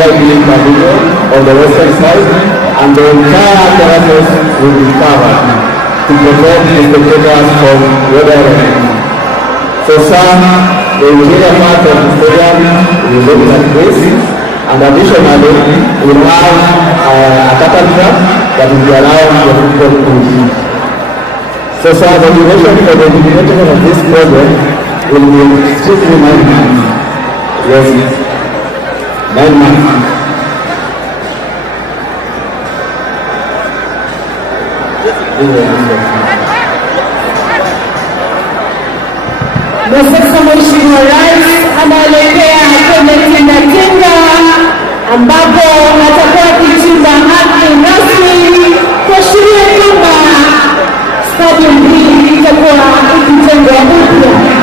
VIP pavilion on the western side, and the entire terraces will be covered to prevent the spectators from weathering. So some, the interior part of the stadium will look like this, and additionally we will have a cattle truck that will be allowed the football pitch. So sir, the duration for the implementation of this project will be strictly 9 months. Yes, 9 months. Na sasa Mheshimiwa Rais anaelekea kwenye tingatinga ambapo atakuwa akichimba ardhi rasmi kuashiria kwamba stadium hii itakuwa ikijengwa upya.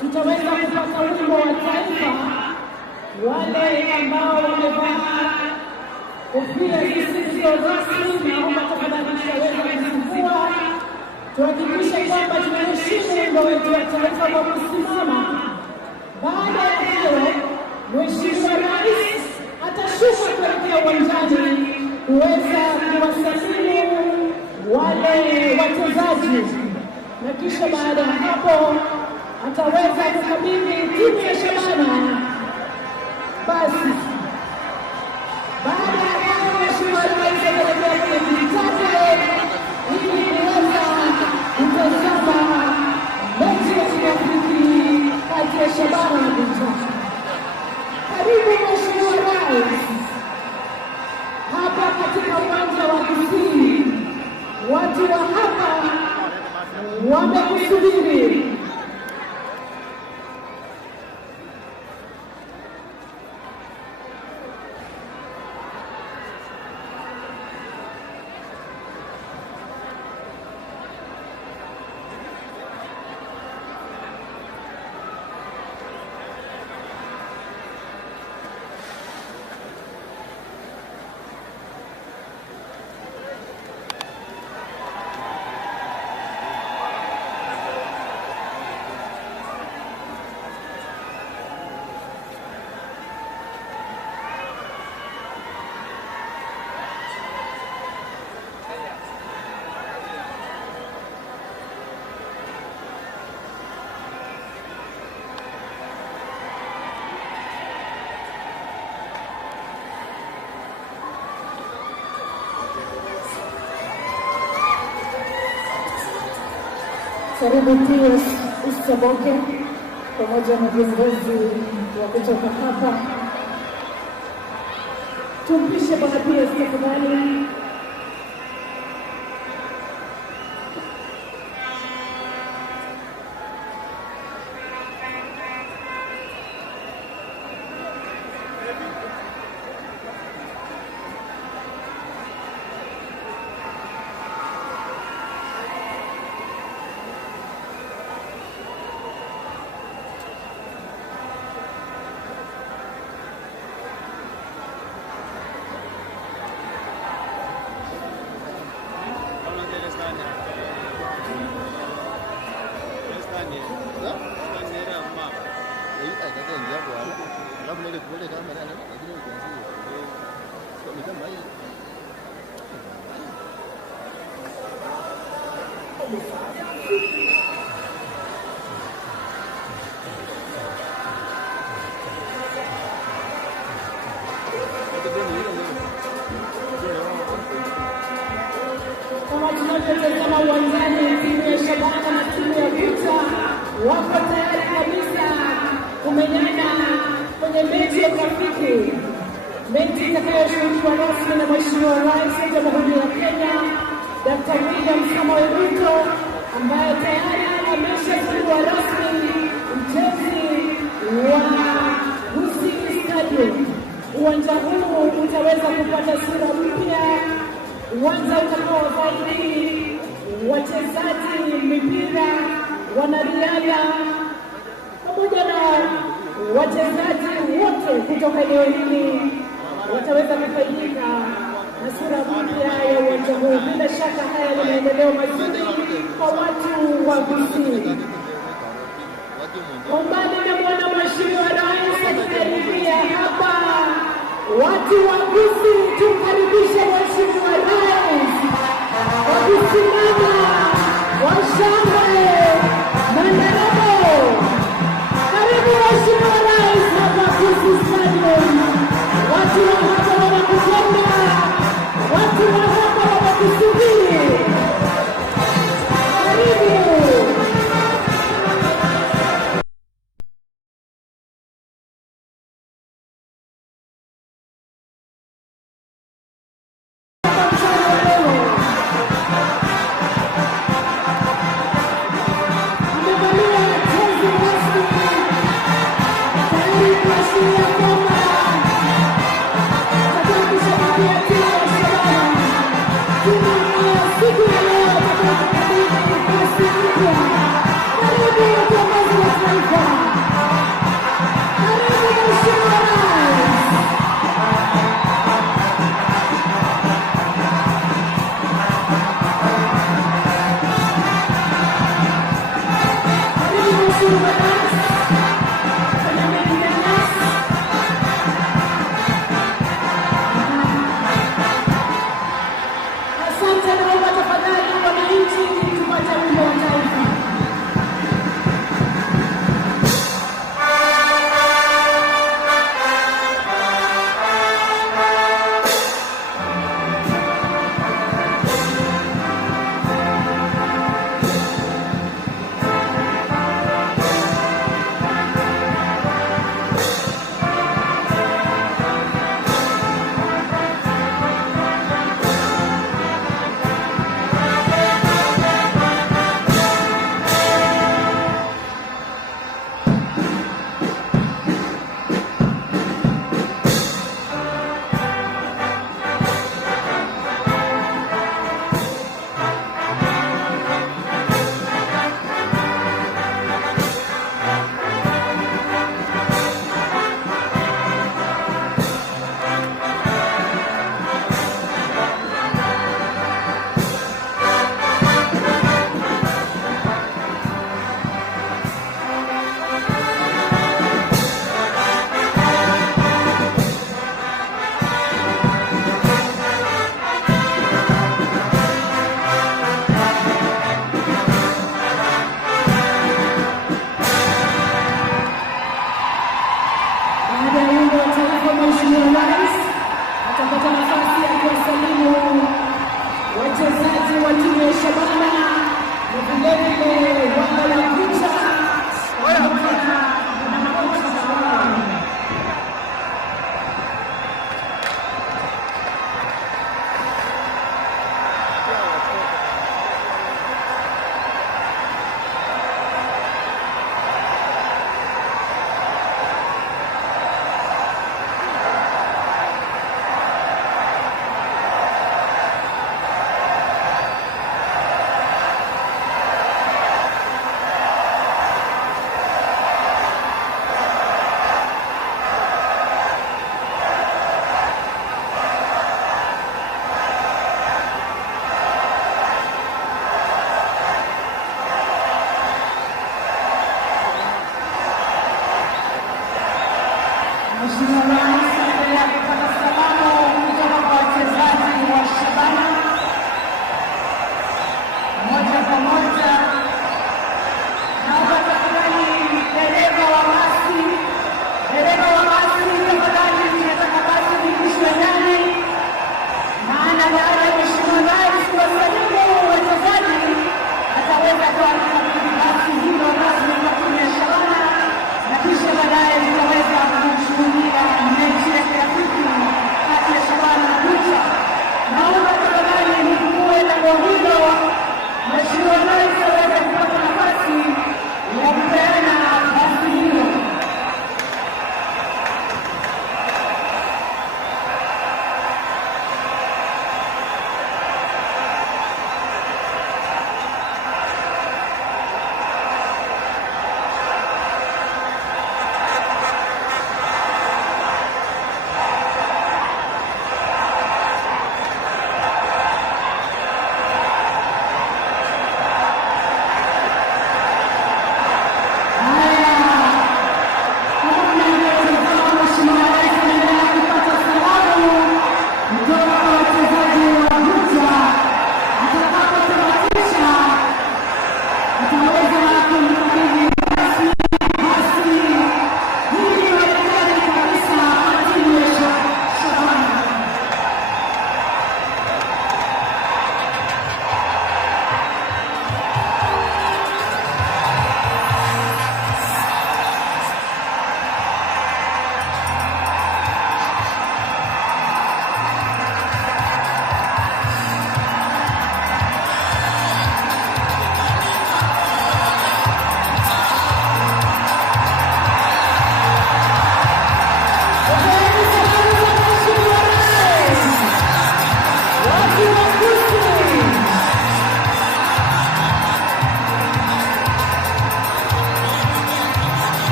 Tutaweza kupata wimbo wa taifa wale ambao wamevaa kofia zisizo rasmi, naomba tafadhali tutaweza kuzivua, tuhakikishe kwamba tunaheshimu wimbo wetu wa taifa kwa kusimama. Baada ya hiyo, Mheshimiwa Rais atashuka kuelekea uwanjani kuweza kuwasalimu wale wachezaji, na kisha baada ya hapo ataweza kukabidhi timu ya Shabana. Basi baada ya hapo Mheshimiwa Rais ataelekea kwenye kitale ili kuweza kutazama mechi ya kirafiki kati ya Shabana na Bunzali. Karibu Mheshimiwa Rais hapa katika uwanja wa Kisii. Watu wa hapa wamekusubiri. Karibu Pius Isaboke pamoja na viongozi wa kutoka hapa. Tumpishe Bwana PS tafadhali. Kama tunavyotazama uwanjani, timu ya Shabana na timu ya Vita wako tayari kabisa kumenyana kwenye mechi ya kirafiki, mechi itakayoshuhudiwa rasmi na Mheshimiwa Rais wa Jamhuri ya Kenya Dr. William Samoei Ruto, ambaye tayari ameshazindua rasmi mchezo wa Gusii Stadium. Uwanja huu utaweza kupata sura mpya, uwanja utakaofaidi wachezaji mipira, wanariadha pamoja na wachezaji wote kutoka eneo hili wataweza kufaidika na sura mpya ya uwanja huu. Bila shaka haya ni maendeleo mazuri kwa watu wa Gusii. Umbali na mwana Mheshimiwa Rais akikaribia hapa, watu wa Gusii tukaribishe Mheshimiwa Rais kwa kusimama kwa shangwe na nderemo. Karibu Mheshimiwa Rais hapa Gusii Stadium. Watu wa hapa wanakupenda, watu wa hapa wanakusubiri. Karibu.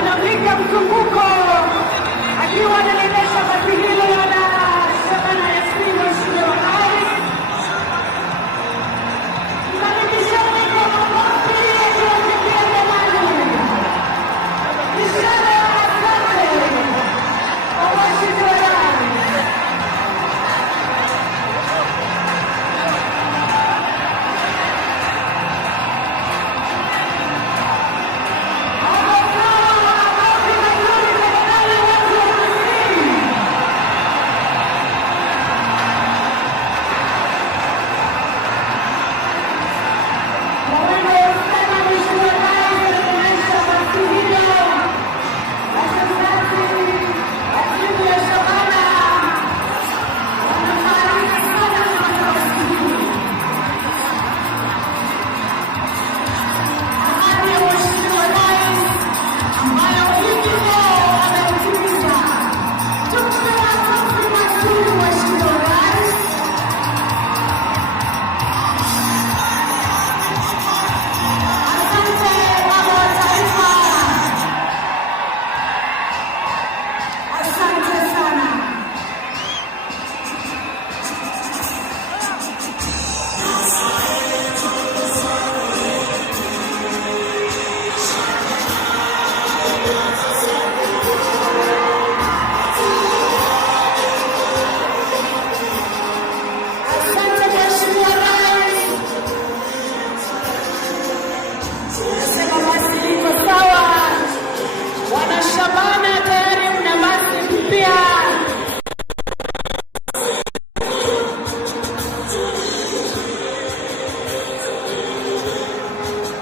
anapiga mzunguko akiwa anaendesha basi hilo la Shabana FC Mheshimiwa Rais. Mkaribisheni kwa makofi yakiwafikia jamani. Ishara ya asante kwa Mheshimiwa Rais.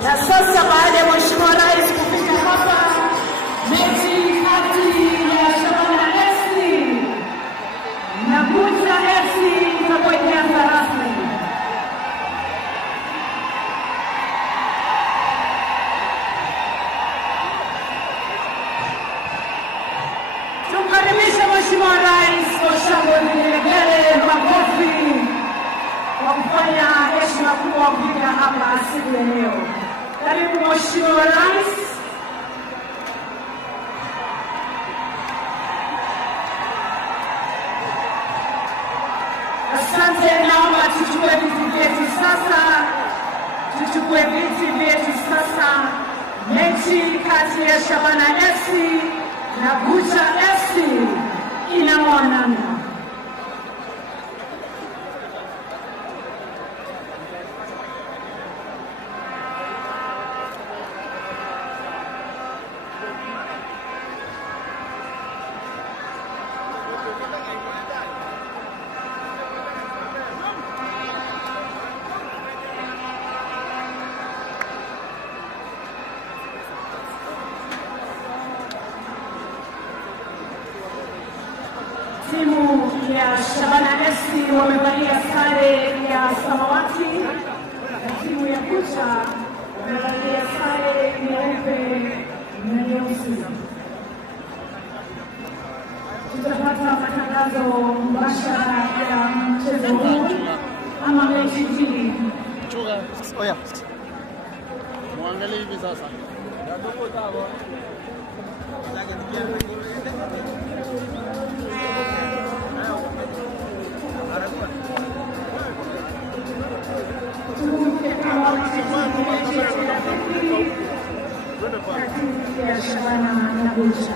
Na sasa baada ya Mheshimiwa Rais kufika hapa, mechi kati ya Shabana FC na Gucha FC itakuanza rasmi. Tumkaribishe Mheshimiwa Rais kwa shangwe na vigelegele, makofi kwa kufanya heshima kubwa kufika hapa siku ya leo. Karibu Mheshimiwa Rais. Asante, naomba tuchukue viti vyetu sasa. Tuchukue viti vyetu sasa. Mechi kati ya Shabana FC na Gucha FC inaonana. Timu ya Shabana FC wamevalia sare ya samawati na timu ya Gucha wamevalia sare nyeupe na nyeusi. Tutapata matangazo mbashara ya mchezo huu ama mechi hii. Oya. Muangalie hivi sasa. Ya Shabana na Gucha.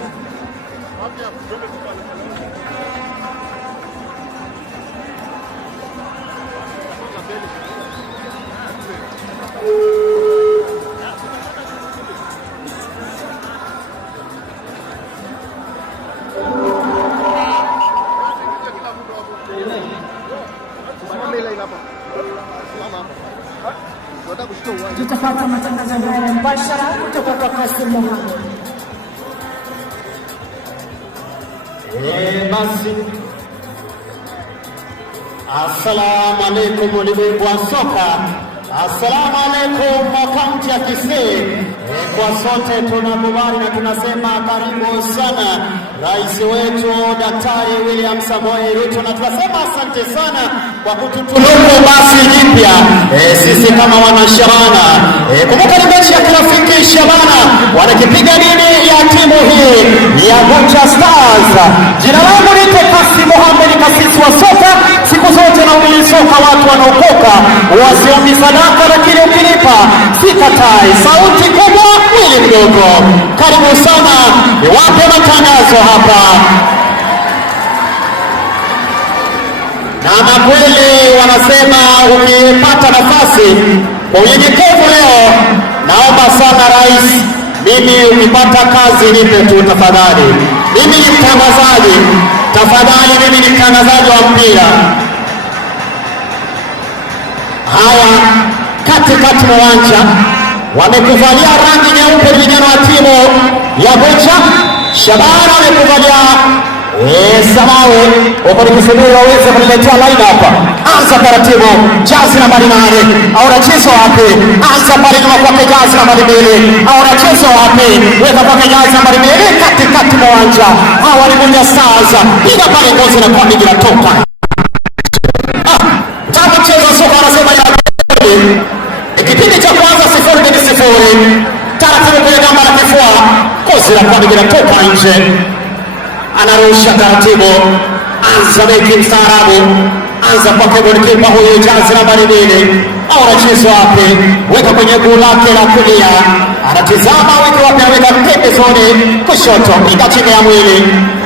Tutapata matangazo haya mbashara kutoka kwa Kasim Mohamed. Basi assalamu alaikum ulimwengu wa soka, assalamu alaikum wa kaunti ya Kisii. Kwa sote tunakubali na tunasema karibu sana rais wetu Daktari William Samoei Ruto, na tunasema asante sana kwa kututunuku basi jipya sisi kama wana Shabana. Kumbuka ni mechi ya kirafiki, Shabana wanakipiga nini ya timu Gonja Stars. Jina langu ni Kassim Mohamed, kasisi wa soka. Siku zote na umili soka watu wanaokoka, wasiombi sadaka lakini ukinipa sikatai. Sauti kubwa, mwili mdogo. Karibu sana, niwape matangazo hapa. Na kweli wanasema ukipata nafasi kwa unyenyekevu leo, naomba sana rais, mimi ukipata kazi nipe tu tafadhali. Mimi ni mtangazaji, tafadhali, mimi ni mtangazaji wa mpira. Haya, katikati mwa uwanja wamekuvalia rangi nyeupe vijana wa timu ya Gonja. Shabana wamekuvalia samawe, wakulikusubiri waweze kuliletea line hapa. Anza taratibu, jazi nambari 8, au rachezo wapi? Anza pale nyuma kwake jazi nambari 2, au rachezo wapi? Weka kwake jazi nambari 2, katikati mwa uwanja. Hawa ni Gonja Stars, piga pale ngozi na kwa migi natoka. Tamu mchezo soka wanasema ya kipindi cha kwanza 0-0. Taratibu kwenye gamba la kifua, ngozi na kwa migi natoka nje. Anarusha taratibu, anza beki mstaarabu, anza kwa golikipa huyu jazi nambari 2, au anachezwa wapi? Weka kwenye guu lake la kulia, anatizama wiki wapi, anaweka pembezoni kushoto, piga chini ya mwili,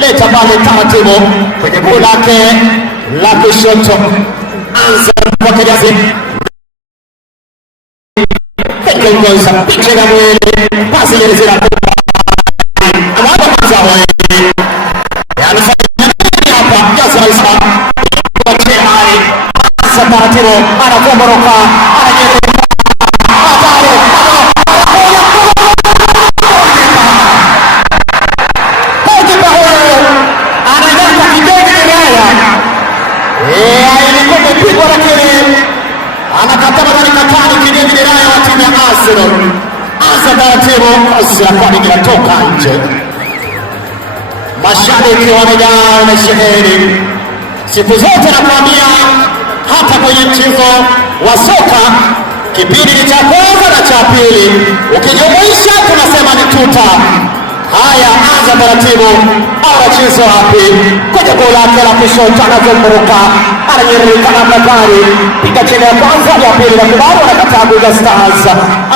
leta pale taratibu kwenye guu lake la kushoto, anza kwa jazi pengongoza, picha ya mwili, pasi ile zile taratibu, anakomboroka, ananyaka kidege Miraya. Ilikuwa imepigwa lakini anakatana ndani katani kidege Miraya wa timu ya Arsenal. Anza taratibu, kasi ya kwani inatoka nje. Mashabiki wamejaa na sheheni. Siku zote nakwambia, hata kwenye mchezo wa soka kipindi cha kwanza na cha pili ukijumuisha tunasema ni tuta. Haya, anza taratibu, au anacheza wapi? Kwenye goli lake la kushoto, anazomboruka, ananyereka na magari, piga chini ya kwanza, ya pili na kubali, anakataa Gonja Stars.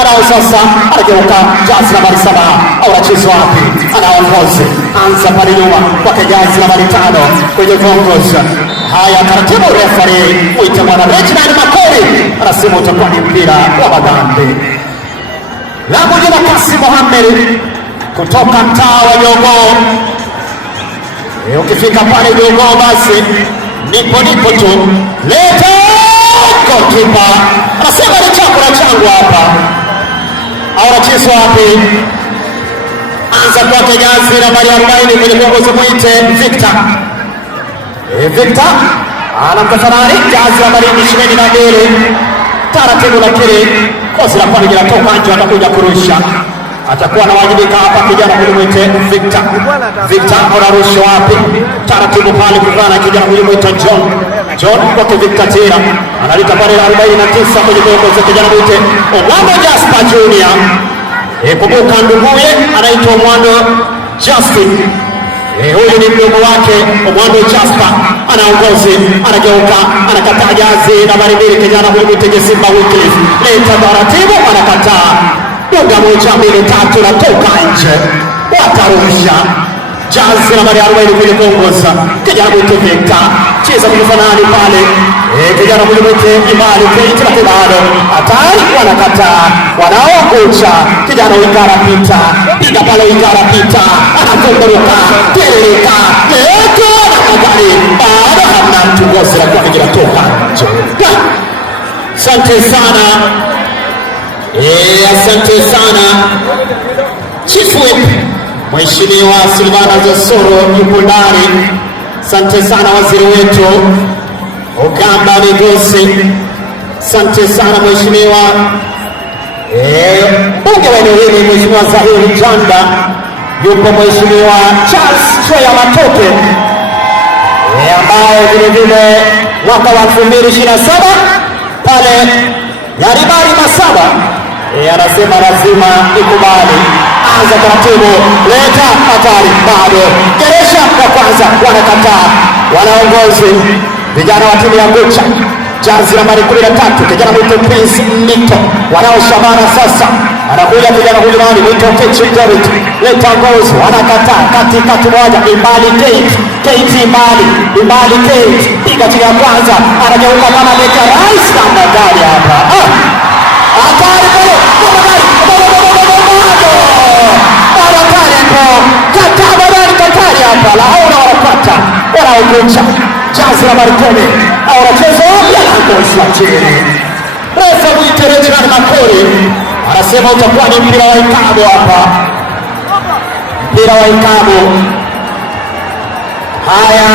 Anao sasa, anageuka jazi nambari 7, au anacheza wapi? Anaongoza, anza pale nyuma kwa jazi nambari 5 kwenye viongozi. Haya, taratibu referee uite mwana Reginald Makori anasema utakuwa ni mpira wa madhambi. Langu jina Kassim Mohamed kutoka mtaa wa Jogoo. Ukifika pale Jogoo basi nipo tu. Leta goalkeeper anasema ni chakula changu hapa, au anachezwa wapi? Anza kwake jazi nambari 40 kwenye viongozi, mwite Victor. Victor anamtafanani jazi nambari 22, taratibu lakini kozi la kwani linatoka nje, atakuja kurusha, atakuwa anawajibika hapa kijana huyu mwite Victor. Victor anarusha wapi? Taratibu pale kuvana kijana huyu mwite John kwake Victor tena analita pale 49 kwenye viongozi, kijana mwite Omwando Jasper Junior. Kumbuka nduguye anaitwa Omwando Justin. Huyu ni mdogo wake Omwando Jasper, anaongozi, anageuka, anakataa jazi nambari 2, kijana huyu mwite Simba Wycliffe. Leta taratibu, anakataa, dunga 1 2 3 na toka nje, watarusha jazi nambari 40 kwenye kuongoza, kijana mwite Victor, cheza kufanani pale, kijana huyu mwite Imali Keita na bado hatari, wanakataa, wanaokucha, kijana Wikara pita, piga pale Wikara pita, anakomboruka, teleka, leko na magari, bado hamna mtu gosi la kwa kijana toka nje. Asante sana, asante sana Chief Whip Mheshimiwa Silvana Zasoro yupo ndani. Asante sana waziri wetu Ogamba Migosi. Asante sana Mheshimiwa bunge wa eneo hili Mheshimiwa Zahiri Janda. Yupo Mheshimiwa Charles Choya Matoke ambaye vile vile mwaka wa 2027 pale Yaribari Masaba anasema lazima ikubali. anza taratibu, leta hatari, bado geresha ya kwanza, wanakataa, wanaongozi vijana wa timu ya Gucha, jazi nambari 13, kijana mwito Prince Mito, wanaoshamana sasa, anakuja kijana huyu nani, mwito Kechi David, leta ngozi, wanakataa, katikati moja, Imbali Kate, Imbali Kate, piga timu ya kwanza, anageuka kama leta rais na magari hapa, hatari pale, Katari hapa, laona wanapata, wanaogucha, jazi nambari 10, wanacheza upya na ngozi wa chini. Refa mwite Reginald Makori, anasema utakuwa ni mpira wa ikabu hapa. Mpira wa ikabu. Haya.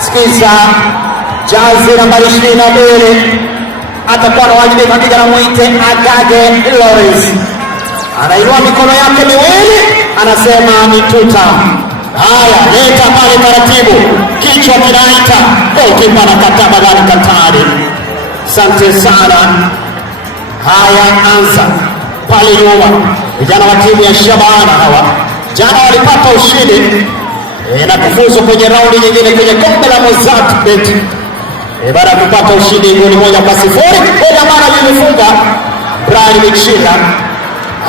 Sikiza, jazi nambari 22, atakuwa na wajibika kijana mwite Agage Lawrence. Anainua mikono yake miwili, anasema ni tuta. Haya, leta pale taratibu, kichwa kinaita, goalkeeper anakataa badala Katari. Asante sana. Haya, anza pale nyuma, vijana wa timu ya Shabana hawa jana walipata ushindi na kufuzu kwenye raundi nyingine kwenye kombe la Mozart baada ya kupata ushindi goli 1-0. Kwa maana limefunga Brian Michinga.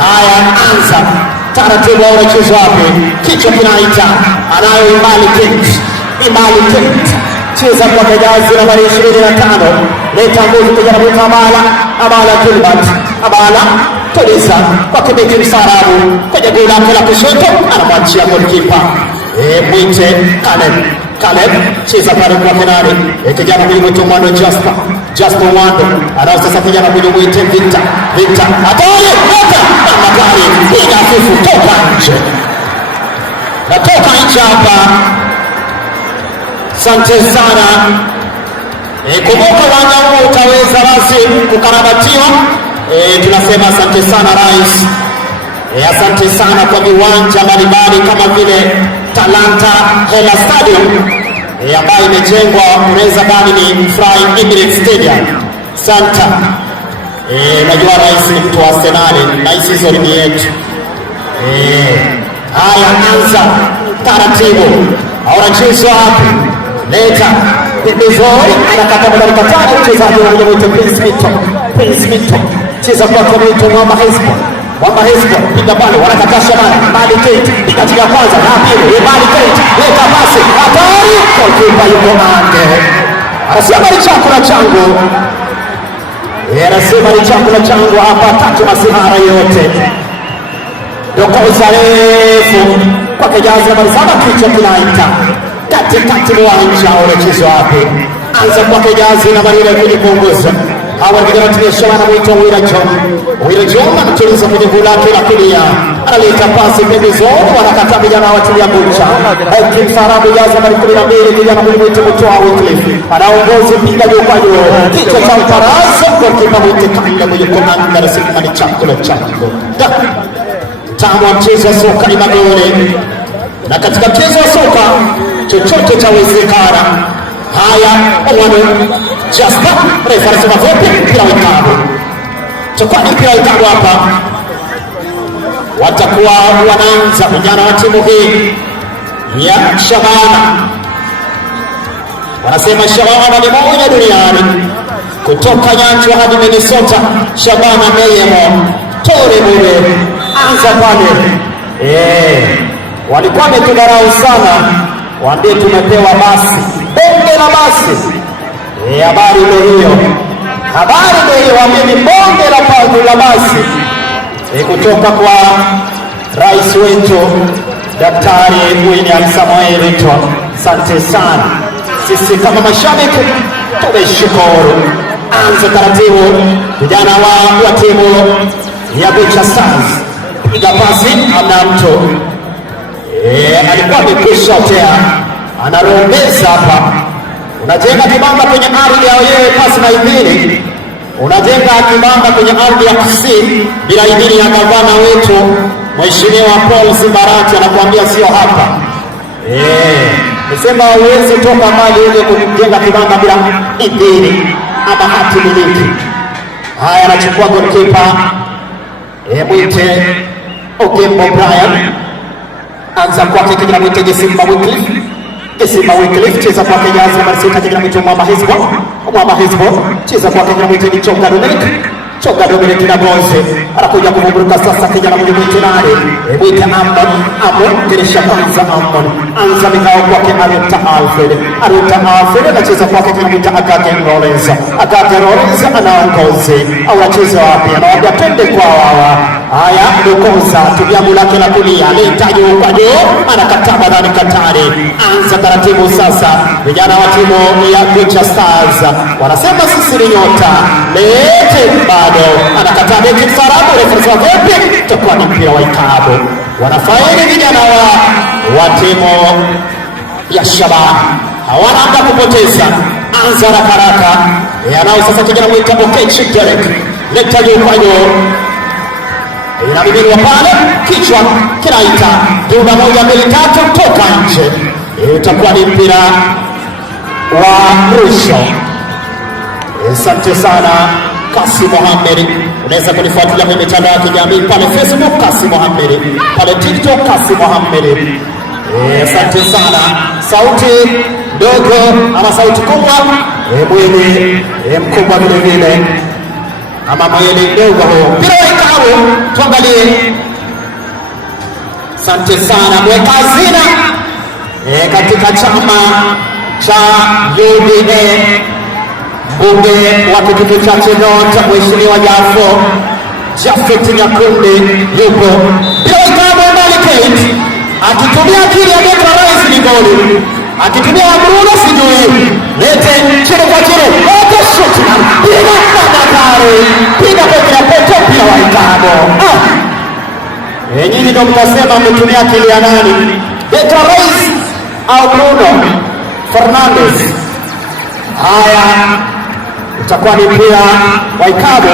Haya, anza taratibu, wanacheza wapi, kichwa kinaita, anayo Imbali Kate, cheza kwa jazi nambari 25, leta nguvu kijana mwita Abala Gilbert, Abala tuliza kwa kibeki msarabu kwenye goli lake la kushoto, anamwachia goalkeeper mwite Caleb, cheza pale kwa penali, kijana mwito Mwando Jasper Mwando, anao sasa kijana mwite Victor, hatari, leta na magari, piga fifu, toka nje hapa. Asante sana. Kumbuka uwanja huu utaweza basi kukarabatiwa. Tunasema asante sana Rais. Asante sana kwa viwanja mbalimbali kama vile Talanta Hela Stadium ambayo imejengwa, unaweza bali ni Fly Emirates Stadium Santa. Najua Rais ni mtu wa Arsenal na hizo ligi yetu. Haya, anza taratibu, anacheza hapo, leta pembezoni, anakata badala Katari, mchezaji wa mwito Prince Mito, cheza kwa mwito Mwamba Hespo, piga pale, wanakataa Shabana, Imbali Kate, piga tiga kwanza, na pili, Imbali Kate, leta pasi, hatari, goalkeeper yuko ande. Anasema ni chakula changu. Anasema ni chakula changu hapa, tatu masihara yote. Dokoza refu, kwa kejazi nambari 7, kichwa kinaita. Katikati uwanja unachezwa wapi? Anza kwa kejazi nambari 4 kwenye kuongoza. Hawa vijana timu Shabana mwito Wira John anatuliza kwenye goli lake la kulia, analeta pasi pembezoni, wanakataa vijana wa timu ya Gucha. Kimsarabu jaza nambari 12, kijana mwito kutoa Wycliffe, anaongoza piga juu kwa juu, kichwa cha Mparasa, kwa mwite Kanga mwenye komanda na sikimani chakula changu. Tamu wa mchezo wa soka ni magoli, na katika mchezo wa soka chochote chawezekana. Haya, Jasper, refa anasema vipi, mpira wa ikabu. Chukua mpira wa ikabu hapa. Watakuwa wanaanza vijana wa timu hii ya Shabana. Wanasema Shabana ni moja duniani, kutoka Nyanchwa hadi Minnesota. Shabana Meyemo Tore Bure, anza pale. Walikuwa wametudharau sana, waambie tumepewa basi, bonge la basi. Habari ndio hiyo, waambie ni bonge la basi kutoka kwa rais wetu Daktari William Samoei Ruto. Asante sana, sisi kama mashabiki tumeshukuru. Anza taratibu, vijana wa timu ya Gucha Stars, piga pasi, amna mtu alikuwa amekwisha tea, anarombeza hapa. Unajenga kibanda kwenye ardhi ya wewe pasi na idhini, unajenga kibanda kwenye ardhi ya Kisii bila idhini ya gavana wetu Mheshimiwa Paul Simbarati, anakuambia sio hapa. Nisema uwezi toka mali uje kujenga kibanda bila idhini ama hati miliki. Haya, anachukua goalkeeper mwite Ogembo Brian, anza kwake kijana mwite Gesimba Wycliffe. Gesimba Wycliffe cheza kwake jazi nambari 6 kijana mwite Mwamba Hizbo, cheza kwake kijana mwite Chonga Dominic na Boze, anakuja kumburuka sasa kijana mwite nani, mwite Amon, dirisha kwanza Amon, anza mikao kwake Arita Alfred, anacheza kwake kijana mwite Agate Lawrence, anaongoze, au anacheza wapi, anawaambia twende kwa wawa. Haya, Lukoza tubiamu lake la kulia, letajo kwa juu, anakataba ndani Katari. Anza taratibu sasa, vijana wa timu ya Future Stars wanasema sisi ni nyota, lete bado, anakataa beki Farabu, referee vipi, tutakuwa ni mpira wa ikabu. Wanafaidi vijana wa timu ya Shabana, hawana muda kupoteza. Anza haraka, yanao sasa kijana mwita Okechi Derek, letajo kwa juu, inabidhiwa pale, kichwa kinaita dunda 1 2 3 toka nje. Itakuwa ni mpira wa mwisho. Asante sana Kasi Mohamed, unaweza kunifuatilia kwenye mitandao ya kijamii pale Facebook Kasi Mohamed, pale TikTok Kasi Mohamed. Asante sana. Sauti ndogo ama sauti kubwa, mwili mkubwa vile vile, ama mwili ndogo huo. Mpira wa ikabu, tuangalie. Asante sana mweka hazina katika chama cha UDA, mbunge wa kijiji cha Chenota, Mheshimiwa Jafet Nyakundi yupo. Mpira wa ikabu mbali Kate, akitumia akili ya Dekra Rais ni goli, akitumia Bruno sijui, lete chini kwa chini, oke shuti na piga Katari, piga kwa kila poto. Mpira wa ikabu, nyinyi ndio mtasema mmetumia akili ya nani, Dekra Rais au Bruno Fernandes? Haya, utakuwa ni mpira wa ikabu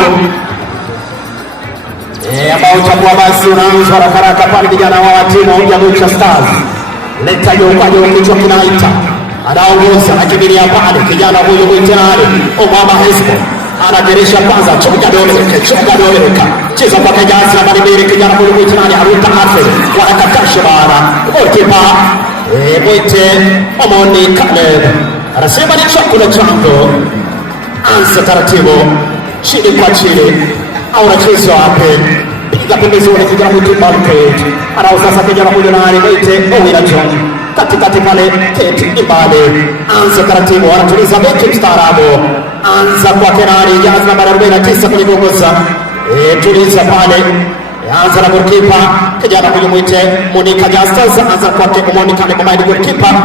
ambao utakuwa basi unaanza haraka pale. Vijana wa timu ya Future Stars, leta yokajo kichwa kinaita, anaongoza akimilia pale kijana huyo mwitani Omama Hezbo, anageresha kwanza Chonga Dominic, cheza kwa kajazi na baribiri kijana huyo mwitani Arita Alfred, wanakatasha bara goalkeeper mwite Omoni Caleb, anasema ni chakula changu. Anza taratibu, chini kwa chini, au anacheza wapi, piga pembezoni kijana mwite Balkate, anao sasa kijana huyo nani mwite Owina John, katikati pale Kate Ibade. Anza taratibu, anatuliza beki mstaarabu, anza kwa Kenani jazi nambari 49 kwenye kuongoza, tuliza pale. Anza na goalkeeper kijana huyo mwite Monica Justus, anza kwake Monica ni mamaidi goalkeeper,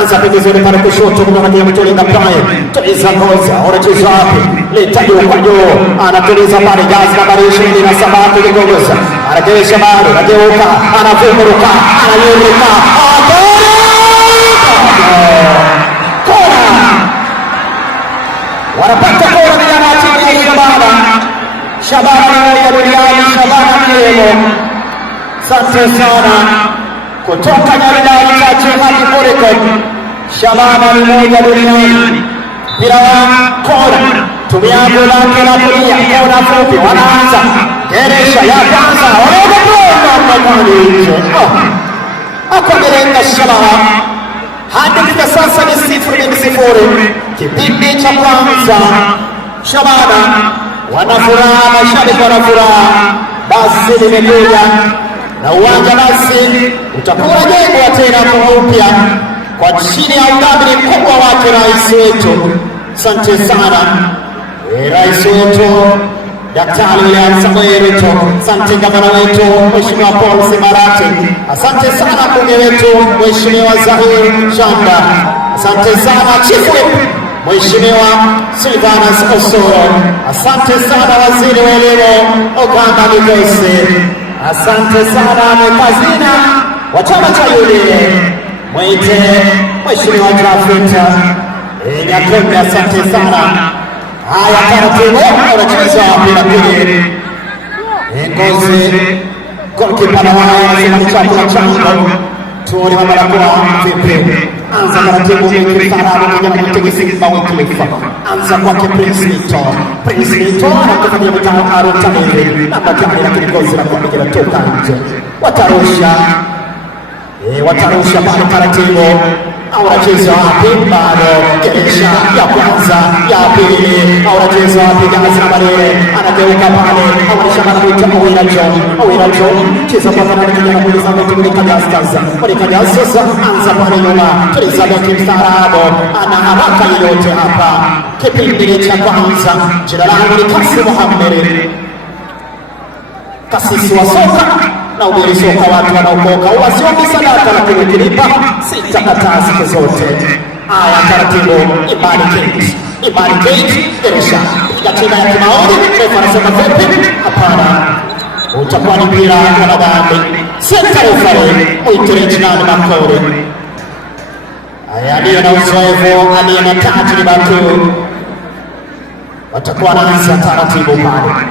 anza pembezoni pale kushoto kuna kijana mwite Linda Brian, tuliza ngoza, anacheza wapi, leta kwa juu, anatuliza pale jazi nambari 27 kwenye kuongoza, anageresha bado, anageuka, anavuruka, ananyuruka, kona, wanapata kona vijana wa timu ya Shabana ya duniani, Shabana Kilemo. Asante sana kutoka Nyaridani chache hadi Morocco. Shabana ni moja duniani. Mpira kona, tumia lake la kulia, kona fupi, wanaanza geresha ya kwanza, akagerenga Shabana. Hadi kwa sasa ni 0-0 kipindi cha kwanza. Shabana wanafuraha, mashabiki wanafuraha, basi limekuja na uwanja basi utakuwa jengwa tena kwa upya kwa chini ya udhamini mkubwa wake rais wetu. Asante sana rais wetu Daktari William Samoei Ruto, asante gavana wetu Mheshimiwa Paul Simarati, asante sana mbunge wetu Mheshimiwa Zahir Shanda, asante sana chief whip Mheshimiwa Silvanus Osoro, asante sana waziri wa elimu Oganda Migose, asante sana mwekazina wa chama cha UDA mwite Mheshimiwa Jafet Nyakundi, asante sana. Haya, taratibu wanacheza mpira pili, Ngozi goalkeeper na wao wanasema chakula changu, tuone mabarakoa vipi. Anza taratibu mtaalamu kijana mtegesi bao kifa. Anza kwake Prince Nito. Prince Nito anakufanya mtaalamu tamili. Na bakari lakini gozi la kwa toka nje. Watarusha pale taratibu. Wanacheza wapi bado Keresha ya kwanza ya pili, wanacheza wapi Gazi na Balele anageuka pale awanisha manabuita Owira John cheza kwa sana kijana kwenye sana timu Kajastaza kwa Kajasta anza pale nyuma Elizabeth Mstarabu ana haraka yote hapa kipindi cha kwanza. Jina langu ni Kasi Mohamed, kasisi wa soka na ubiri soka watu wanaokoka uwasiombi sadaka na kilipa sitakataa siku zote. Aya taratibu Imani Kate Keresha piga tena ya kimaoni refa anasema vipi? Hapana, utakuwa ni mpira wa madhambi. Senta refari Muiteretinani Makore. Aya aliye na uzoefu aliye na tajriba tu watakuwa wanaanza taratibu pale.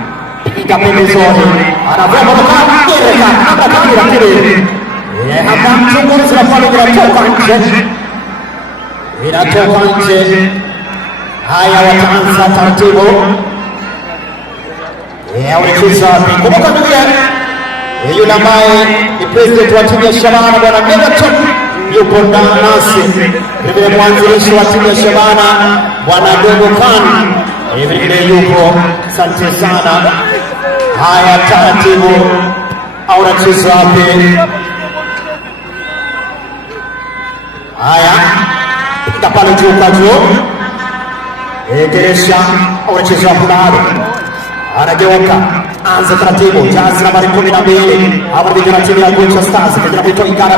Piga pembezoni anavyoka Gereka anakabila kile hapa mchunguzi na pale inatoka nje. Haya wataanza taratibu. Wanacheza kumbuka ndugu yule ambaye ni president wa timu ya Shabana bwana Megaton yupo nasi, vile mwanzilishi wa timu ya Shabana bwana Dogo Khan vile yupo. Asante sana. Haya taratibu wanacheza wapi? Haya piga pale juu kwa juu. Keresha wanacheza wapi bado? Anageuka anza taratibu Jazi nambari 12 hapa ni timu ya Gocha Stars kijana kuitwa Igara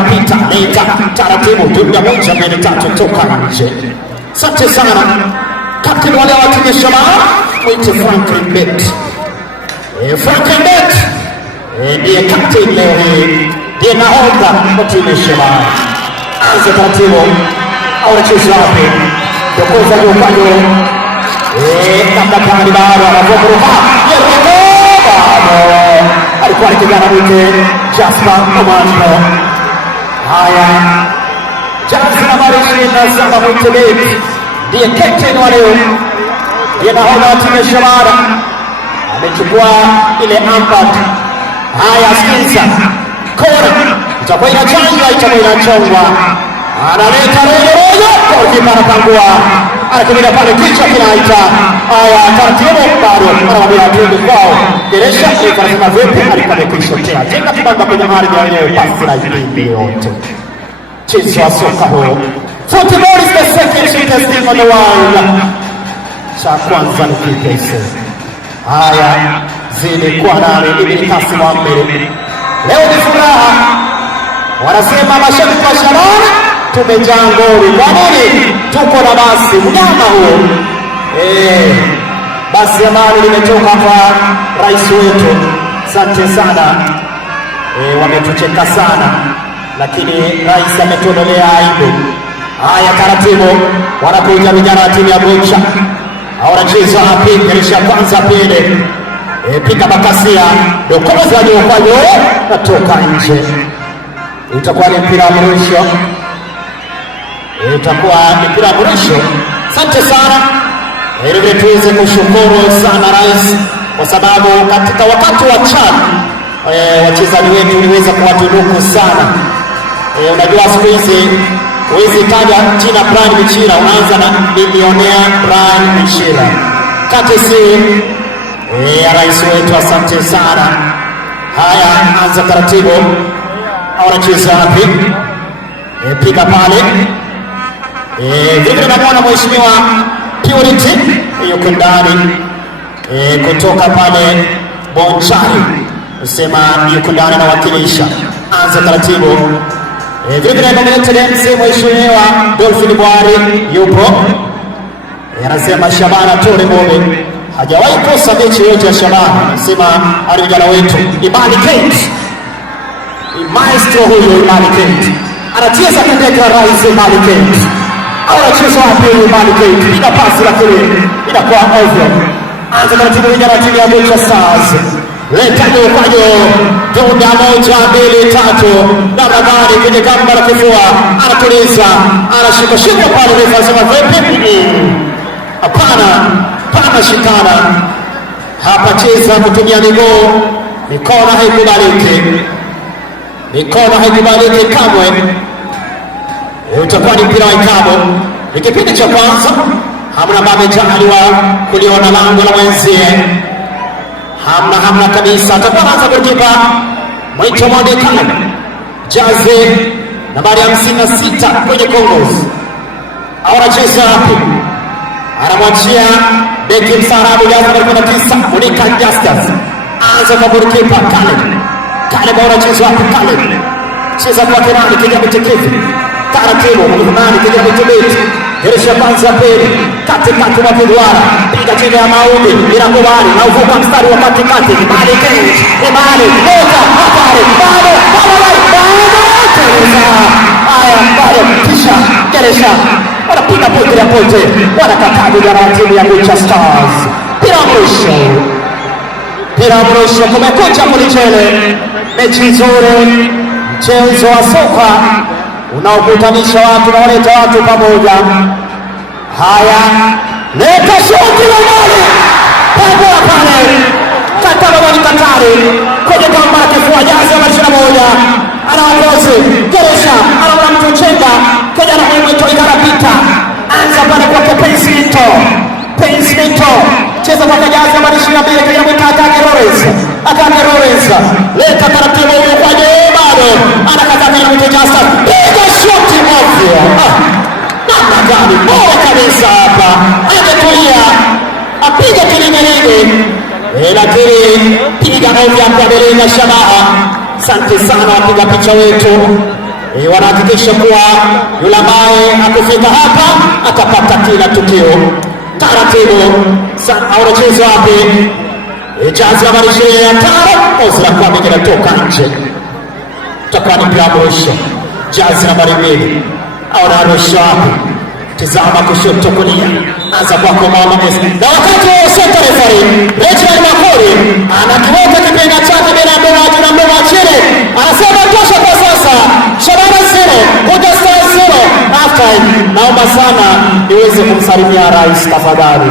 Pita leta taratibu dunia moja mbele tatu toka nje. Asante sana kapteni wale wa timu ya Shabana mwite Franklin Bet. Franklin Bet ndiye kapteni leo hii, ndiye nahodha wa timu ya Shabana. Anza taratibu wanacheza wapi? Dokoza juu kwa juu. Namna gani bado anavuka bado alikuwa ni kijana mwite Jasper Omando. Haya Jazi nambari 27 mwite Bet ndiye captain wa leo, ndiye nahodha wa timu ya Shabana, amechukua ile ambat. Haya sikiza kora itakuwa inachangwa, analeta rojo kwa kipa anapangua anakamila pale kichwa kinaita. Haya taratibu bado anamwambia tuende kwao. Keresha anasema vipi? Alikuwa amekwishotea jenga kibanda kwenye ardhi ya wenyewe pasi la jimbi yote. Chezo wa soka huo. Football is the second sweetest thing on the world. Cha kwanza ni kipese. Haya zile kwa nani Ibn Kasi Mohamed. Leo ni furaha. Wanasema mashabiki wa Shabana tumejaa ngori. Kwa nini? Tuko na basi mnyama huo. Basi ambalo limetoka kwa rais wetu. Asante sana. Wametucheka sana, lakini rais ametondolea aibu. Haya taratibu wanakuja vijana wa timu ya Gocha. Wanacheza hapi Keresha kwanza pili. Pika Bakasia dokoza juu kwa juu natoka nje. Itakuwa ni mpira wa mwisho. Asante sana. Ili tuweze kushukuru sana rais kwa sababu katika wakati wa CHAN wachezaji wetu waliweza kuwatunuku sana. Unajua siku hizi huwezi taja jina Brian Michira unaanza na milionea Brian Michira. Katesi ya rais wetu, asante sana. Haya anza taratibu wanacheza wapi? Piga pale. Vile namwona mheshimiwa Purity yuko ndani kutoka pale Bonchari, usema yuko ndani na wakilisha. Anza taratibu. Vile nameleta MC mheshimiwa Dolphin Bwari yupo. Anasema Shabana Tore Bobe hajawahi kosa mechi yote ya Shabana. Anasema alijana wetu Imani Kate, maestro huyo Imani Kate anacheza katika rais Imani Kate. Anacheza wapi Imani Kate? Ina pasi lakini inakuwa ovyo. Anza taratibu vijana timu ya Gocha Stars. leta kwajo, dunda moja, mbili, tatu, namna gani kwenye gamba la kifua, anatuliza, anashika shika pale, refa anasema vipi? Hapana shikana. Hapa cheza kutumia miguu, mikono haikubaliki kamwe. Utakuwa ni mpira wa ikabu. Ni kipindi cha kwanza, hamna amejaliwa kuliona lango la mwenzie, hamna kabisa. Atakuwa anaanza kujipa Mwito Mwandekano, jazi nambari 56 kwenye Kongos. Anacheza hapo, anamwachia beki msarabu jazi nambari 19 Monica Justus. Anza kwa golikipa Kale anacheza hapo. Cheza kwa Kirani kija mtekezi taratibu Mwanani kija mtekezi Geresha kwanza pili katikati mwa kiduara, piga chini ya Maudi bila kubali na uvuka mstari wa katikati. Ibali Kenji, Ibali moja hatari bado bado kisha Geresha wanapiga pote ya pote, wanakatabu ya timu ya Bucha Stars. Pira mrusho kumekucha Mlichele. Mechi nzuri, mchezo wa soka unaokutanisha watu na waleta watu pamoja. Haya, leta shoti la mbali pabwa pale Kataba ni Katari kwenye gamba la kifua, jazi ya 21 anaongozi Geresha anamchenga kwenye na mwito ikarapita. Anza pale kwa Pensmento cheza kwa jazi ya 22 kwenye mwito Akane Lawrence leta taratibu kwa bado anakata kwenye mwito Justus, piga shoti ovyo. Namna gani bora kabisa hapa, angetulia apiga kilingelinge, lakini piga ovyo kwa Belinda Shabaha. Asante sana wapiga picha wetu, wanahakikisha kuwa yule ambaye akufika hapa atapata kila tukio. Taratibu anacheza wapi? Jazi nambari 25 Ozra kwa mingine toka nje. Tutakuwa ni mpira mwisho. Jazi nambari 2 anarusha wapi? Tazama kushoto kulia, anza kwa Mama Messi. Na wakati wa center referee Reginald Makori anakiweka kipenga chake bila mdomo na mdomo chini, anasema tosha kwa sasa. Shabana 0 Bucha Stars 0 half time. Naomba sana niweze kumsalimia rais tafadhali.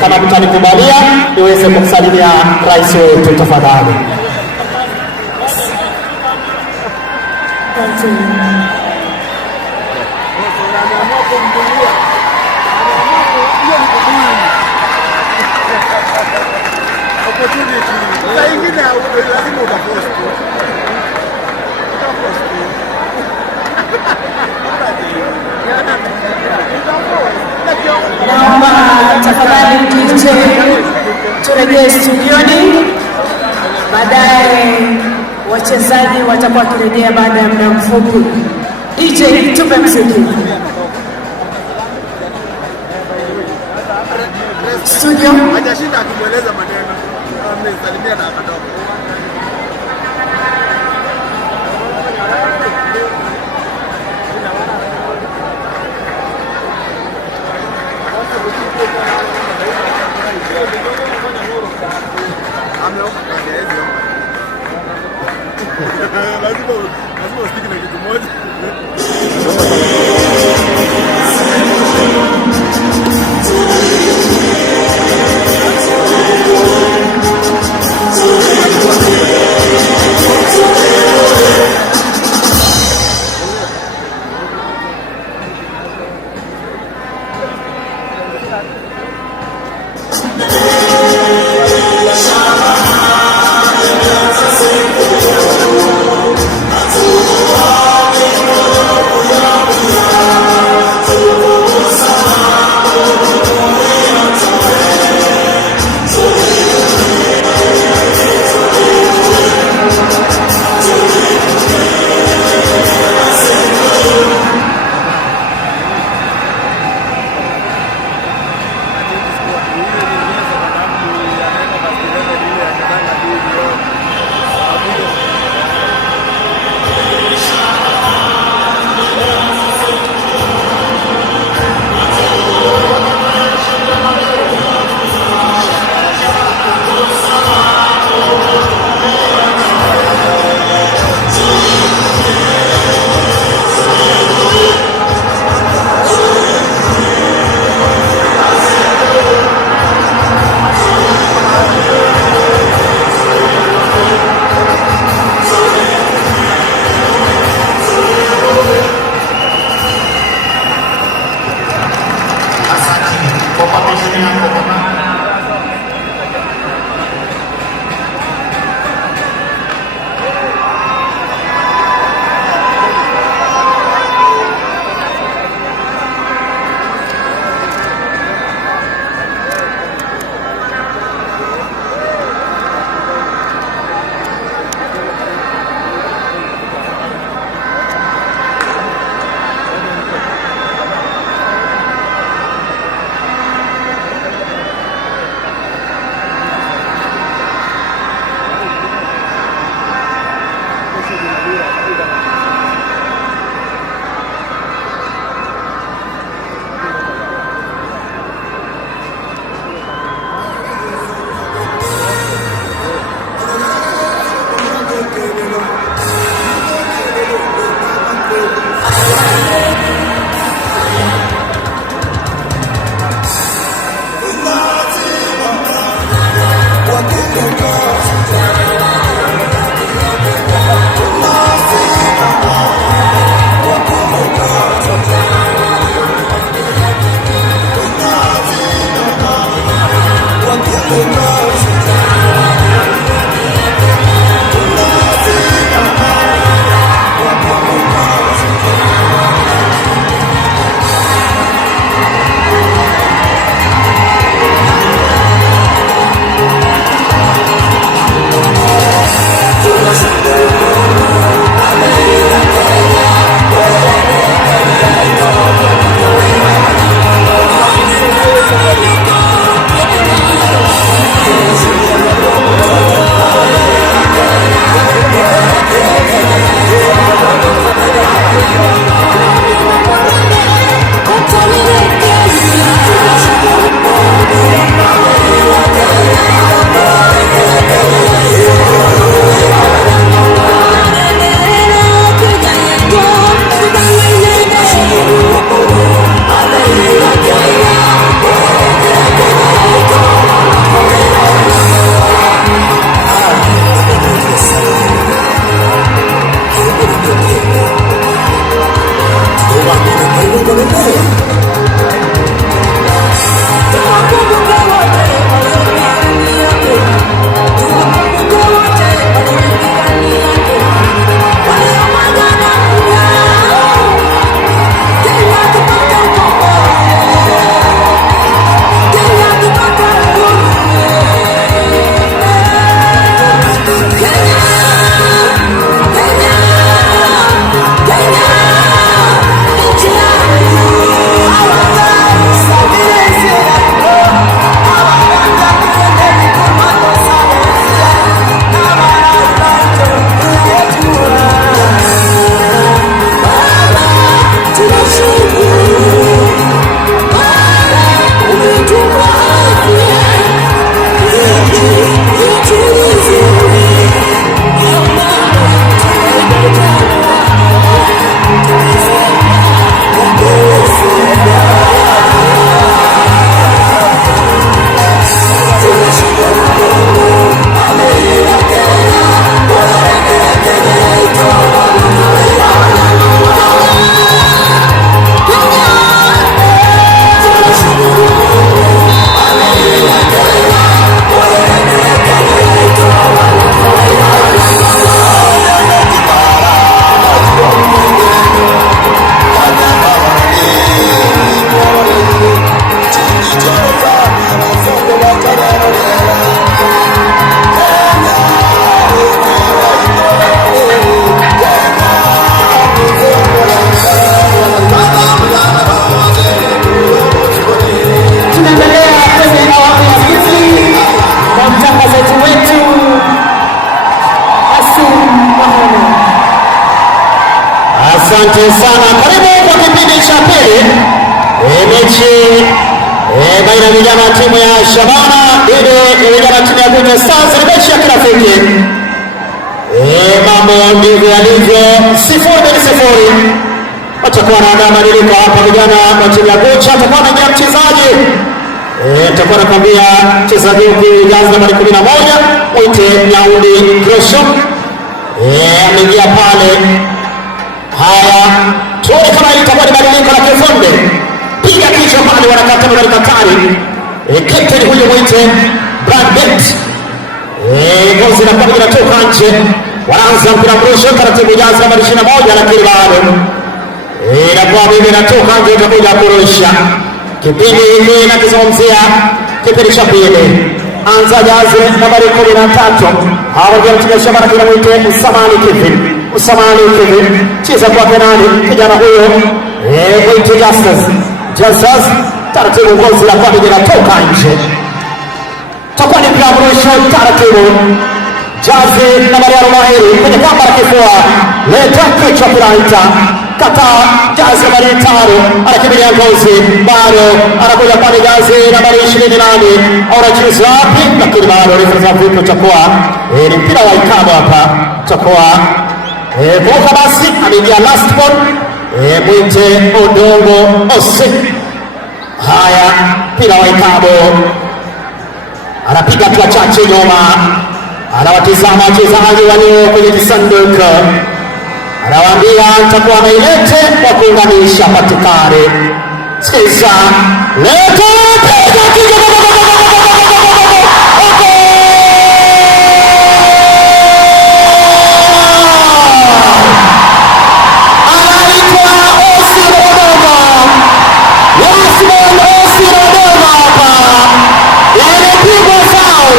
Kama mtanikubalia niweze kumsalimia rais wetu tafadhali. Naomba tafadhali DJ turejee studioni, baadaye wachezaji watakuwa kurejea baada ya muda mfupi. DJ tupe muziki. Studio hajashinda akimweleza maneno, amesalimia na akadogo. Lazima usiki na kitu moja. Asante sana. Karibu kwa kipindi cha pili. Mechi baina ya vijana wa timu ya Shabana dhidi ya vijana wa timu ya Vita Stars. Ni mechi ya kirafiki. Mambo ndivyo yalivyo, 0-0. Watakuwa na mabadiliko hapa. Vijana wa timu ya Vita watakuwa na mchezaji tutakuwa nakwambia mchezaji ukijaza nambari 11 Mwite Nyaudi Grosho ameingia pale. Haya, tuone kama itakuwa ni badiliko la kifundi. Piga kichwa pale, wanakata nambari katari. Captain huyo Mwite Brandbet ngozi na kwa inatoka nje. Wanaanza mpira Grosho taratibu, jaza nambari 21 lakini bado inakuwa mimi natoka nje, itakuja kurusha. Kipindi hiki nakizungumzia kipindi cha pili. Anza jazi nambari 13. Hawa ndio mtiga Shabana kila Mwite Usamani Kevin. Usamani Kevin. Cheza kwa penani kijana huyo. Mwite Justus. Taratibu ngozi la kwabi linatoka nje. Takuwa ni Bramrosho taratibu. Jazi nambari 40 kwenye kamba la kifua. Leta kichwa kulaita. Kata jazi nambari 5 anakimbilia ngozi bado anakuja pale jazi nambari 28 anacheza wapi lakini bado refa vipi utakuwa ni mpira wa ikabu hapa utakuwa kumbuka basi ameingia last ball Mwite Odongo Ose. Haya, mpira wa ikabu anapiga kwa chache nyuma, anawatizama wachezaji walio kwenye kisanduku. Anawaambia nitakuwa nailete kwa kuunganisha patikare. Sasa leta piga kichwa. Anaitwa Osi Rodoma. Osi Rodoma hapa. Ilipigwa foul.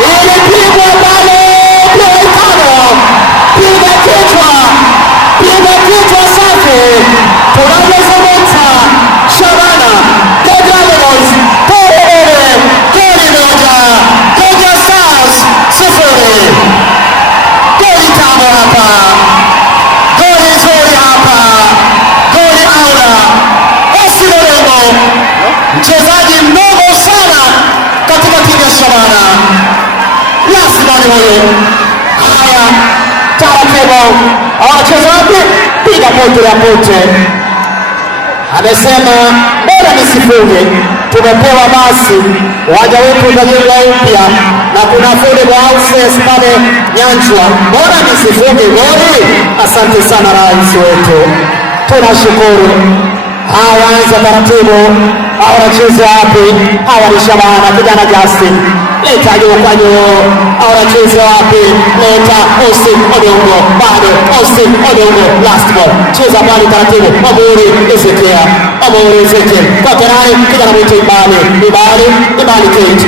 Ilipigwa pale Plaitano. Piga kichwa. Piga kichwa safi. Tunaweza Shabana The Dragons goli moja Vita Stars 0. Goli tano hapa, goli zuri hapa, goli aula. Osi Rodoma mchezaji mdogo sana katika timu ya Shabana, lazima ni huyo. Haya, taratibu wachezaji piga pote la pote. Amesema bora nisifunge, tumepewa basi waja wetu utajenga upya na kuna fundi wa houses pale Nyanchwa, bora nisifunge goli. Asante sana rais wetu, tunashukuru. Hawa anza taratibu, hawa wanacheza wapi? Hawa ni Shabana, kijana Justin leta juu kwa juu, hawa wanacheza wapi? Leta Austin Odongo, bado Austin Odongo last ball, cheza bali taratibu. Amuri Ezekiel kwa Kerai, kijana Mwite Ibale Kate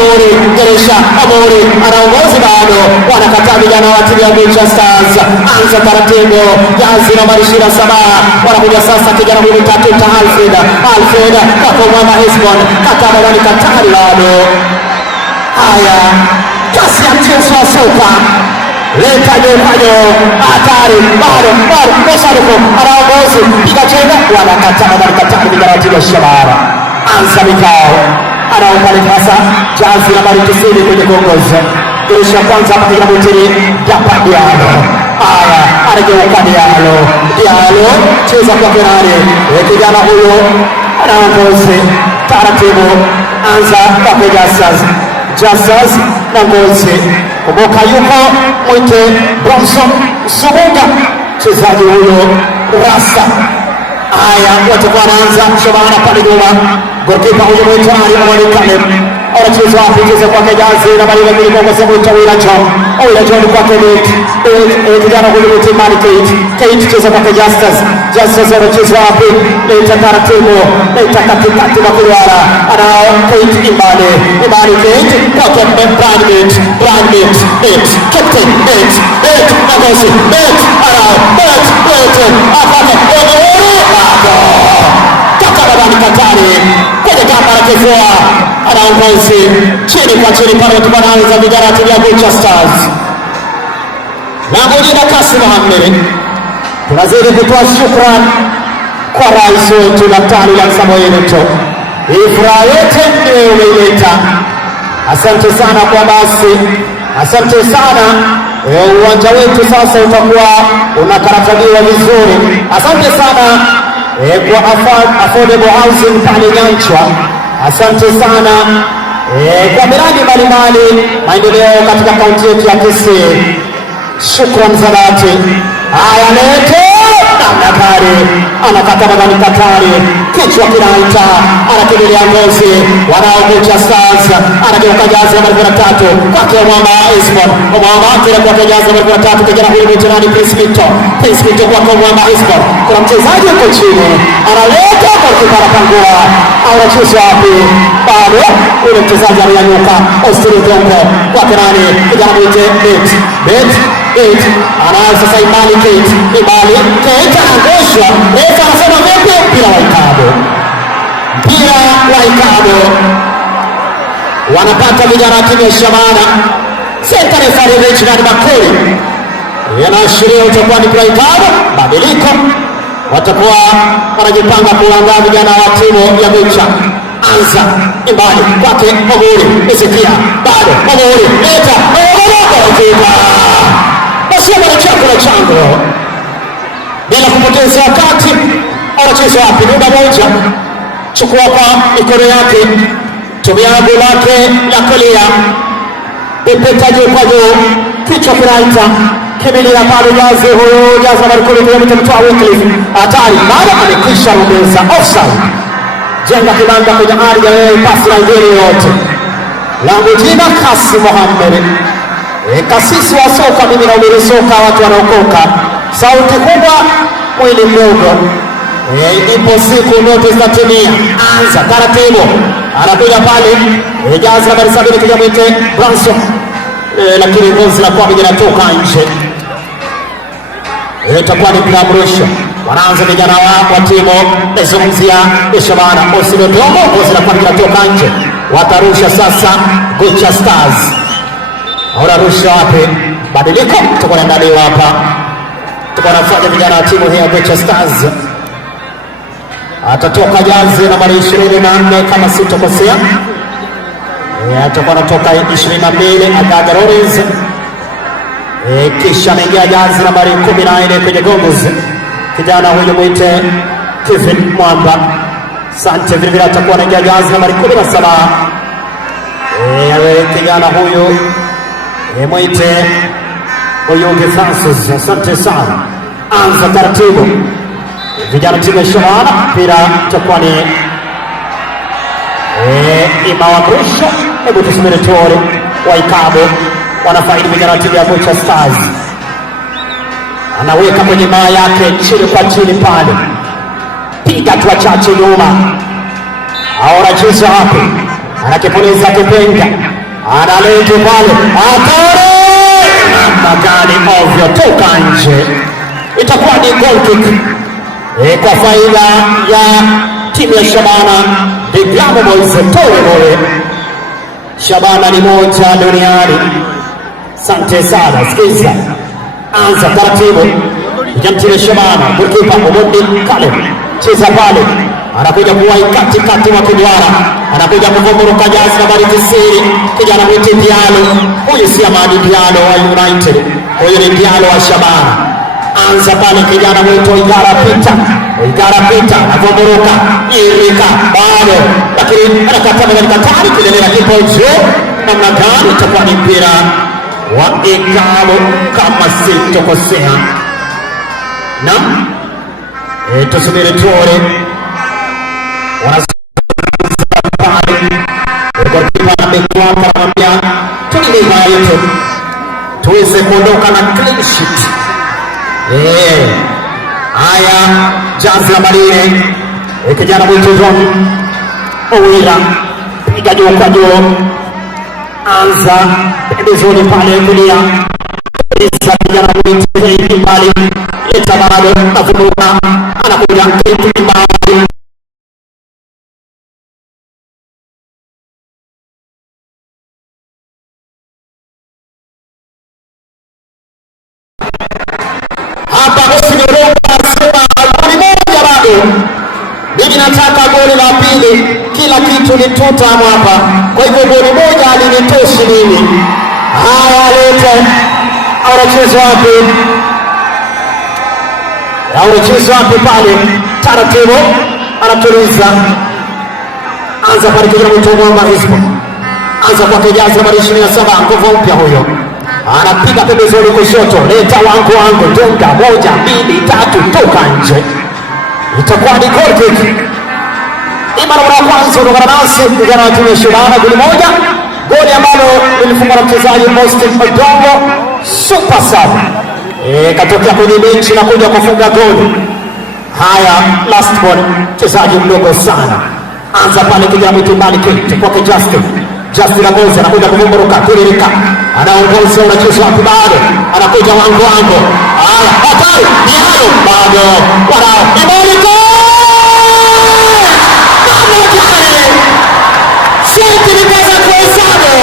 Amuri Geresha Amuri anaongozi bado, wanakataa vijana wa timu ya Vita Stars. Anza taratibu, jazi nambari 27 wanakuja sasa, kijana huyu tatu Alfred kwa mwana Hesbon kata ndani katari bado. Haya, kasi ya mchezo wa soka, leta jokajo hatari bado Mosharuko anaongozi piga chenga, wanakataa ndani katari vijana wa timu ya Shabana. Anza mikao anaopale pasa jazi nambari 90 kwenye kuongoza Geresha kwanza hapa kijana Mwite Japa Diallo. Haya, anageuka Diallo cheza kwa penani, kijana huyo anaongozi taratibu. Anza kwa Justus na ngozi, kumbuka yuko Mwite Bronson Sumunga mchezaji huyo rasa. Haya, watakuwa wanaanza Shabana pale nyuma, goalkeeper huyo Mwite Ali Kaleb anacheza wapi? Cheza kwake jazi na bali mbili kwa sababu Tawila John kwake kijana huyo Mwite Mali Kate cheza kwake Justus anacheza wapi? Leta taratibu, leta katikati na kuliara ana Kate Imale Kate kwake Brandbet captain Agosi Katari kwenye kamba la kifua, anaongozi chini kwa chini pale, tunaanza vijana timu ya Vita Stars. langu jina Kasim Mohamed. Tunazidi kutoa shukrani kwa rais wetu Daktari Samoei Ruto. Hii furaha yote ndio umeileta. Asante sana kwa basi, asante sana. Uwanja wetu sasa utakuwa unakarabatiwa vizuri. Asante sana kwa affordable housing pale Nyanchwa. Asante sana kwa miradi mbalimbali maendeleo katika kaunti yetu ya Kisii. Shukran za dhati. Haya lete namna gani anakata madani Katari, kichwa kinaita, anakibilia ngozi, wanaokucha Stars, anageuka jazi nambari 13 kwake Mwamba Isbon. Mwamba tena kwa jazi nambari 13 kijana huyu mchezaji Prince Mito kwa Mwamba Isbon. Kuna mchezaji huko chini analeta kwa kipara pangua, anacheza wapi? Bado ule mchezaji ananyanyuka, Austin Dongo kwa nani kijana mwite Bet anaanza sasa Imali Kate anagoshwa. Refa anasema vipi? Mpira wa Ikado. Wanapata vijana timu ya Shabana. Center referee Richard Bakuri. Yanaashiria utakuwa ni mpira wa Ikado. Badiliko. Watakuwa wanajipanga kuandaa vijana wa timu ya Mwicha. Anza Imali kwake Oguri. Ezekia bado Oguri. Leta Basiama ni chango bila kupoteza wakati. Anacheza wapi? Muda moja, chukua kwa mikono yake, tumia goli lake la kulia, pepeta juu kwa juu, kichwa kinaita, kimbilia pale jazi huyo, jazi nambari 10 kilomita mtoa Wycliffe. Hatari, baada amekwisha rumeza offside. Jenga kibanda kwenye ardhi ya yeye, pasi na ngeli yote. Langu jina Kasim Mohamed. Kasisi wa soka, mimi na umiri soka, watu wanaokoka. Sauti kubwa, mwili mdogo. Ipo siku ndoto zitatimia. Anza taratibu, anakuja pale jazi nambari 7 kijana mwite Branson, lakini ngozi la kwa vijana toka nje. Itakuwa ni mpira mrusho. Wanaanza vijana wa timu nezungumzia Shabana. Osilo Domo, ngozi la kwa vijana toka nje. Watarusha sasa Gocha Stars. Ahora rusha wapi? Badiliko tutakuwa ndani hapa. Tutakuwa nafanya vijana wa timu hii ya Gocha Stars. Atatoka jazi nambari 24 kama sitokosea. Atakuwa anatoka 22 Agaga Rollins. Kisha anaingia jazi nambari 14 kwenye Gomez. Kijana huyu mwite Kevin Mwamba. Asante, vile vile atakuwa anaingia jazi nambari 17. Kijana huyu mwite Oyuge Francis. Asante sana. Anza taratibu. Vijana timu ya Shabana, mpira utakuwa ni imawabusha. Hebu tusubiri tuone Waikabo wanafaidi vijana timu ya Gocha Stars. Anaweka kwenye maa yake chini kwa chini pale, piga tu chache nyuma. Ahora cheza hapo, anakipoleza kipenga, analete pale, atore magari ovyo toka nje. Itakuwa ni goal kick kwa faida ya timu ya Shabana. The Glamour Boys tole. Shabana ni moja duniani. Asante sana. Sikiza, anza taratibu. Timu ya Shabana, goalkeeper Omondi Kale cheza pale, anakuja kuwai katikati wa kidwara, anakuja kuvuruka jazi nambari 90 kijana mwite Diallo. Huyu si Amadi Diallo wa United, huyu ni Diallo wa Shabana. Anza pale kijana mwito Igara Pita anavuruka Irika bado, lakini anakata mbele Katari kiendelea kipo juu. Namna gani? Itakuwa ni mpira wa Ikabo kama sitokosea. Naam, tusubiri tuone. Tuweze kuondoka na clean sheet. Haya, jazi la marine kijana mwitu John Owira, piga juu kwa juu, anza pembezoni pale kulia, kijana mwitu mbali, leta bado navuruka, anakuja kitu mbali. goli la pili, kila kitu ni tutamu hapa. Kwa hivyo goli moja alinitoshi mimi. Haya, lete anacheza wapi? Anacheza wapi pale? Taratibu anatuliza. Anza pale kijana mtongoma Hispo. Anza kwa kijazi nambari 27, nguvu mpya huyo. Anapiga pembezoni kushoto. Leta wangu Dunga, 1 2 3, toka nje. Itakuwa ni goal kick. Mara ya kwanza kutoka nasi kijana wa timu ya Shabana, goli moja. Goli ambalo lilifungwa na mchezaji Austin Odongo, super sub. Katokea kwenye benchi na kuja kufunga goli. Haya, last ball, mchezaji mdogo sana. Anza pale kijana mtumbani kitu kwa Justin Amoza anakuja kumburuka kuririka. Anaongoza, unacheza wapi bado? Anakuja wangu. Haya, hatari. Diallo bado. Wanao. Imariko! Senti ni kaza kuhesabu.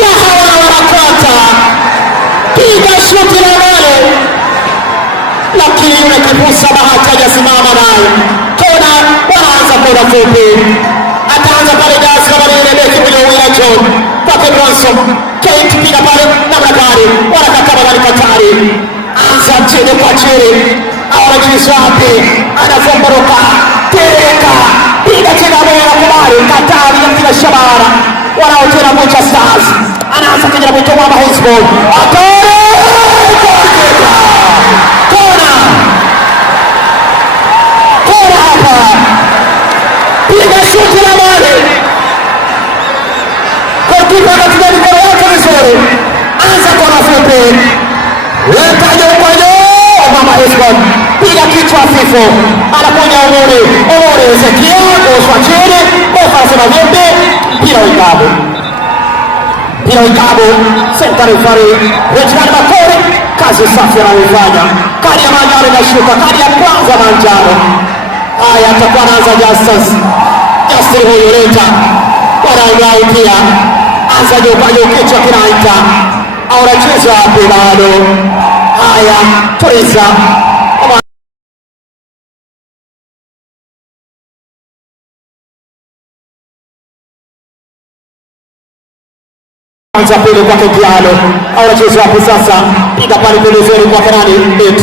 La hawla wala quwwata. Piga shuti la mbele. Lakini yule kipusa bahati hajasimama naye. Kona wanaanza kona fupi. Ataanza pale Jazz kama ile beki kwenye Willa John. Pake Bronson. Kate piga pale na Brakari. Wanakakaba gani Katari. Anza chini kwa chini. Aona jinsi wapi. Anafumburuka. Tereka. Piga chini moja na kubali. Katari ya kila Shabara. Wanaotena Mocha Stars. Anaanza kijana mtoto wa Hispo. Atore! Kona hapa. Piga shuti la mbali. Kwa kipa katika mikono yake vizuri. Anza kona fupi. Weka Mama Hispo. Piga kichwa Fifo. Anakuja Omore Ezekiel. Oswa chini. Ofa sema vipi. Mpira wikabu. Senta refari Reginald Makori. Kazi safi anayoifanya. Kadi ya manjano inashuka. Kadi ya kwanza manjano. Haya, atakuwa anaanza Justin huyo leta. Wanaungai pia. Anza jokajo kichwa kinaita. Anacheza wapi bado. Haya, tuliza. Anza pili kwa Diallo. Anacheza wapi sasa? Piga pale pembezoni kwa Kanani. Bet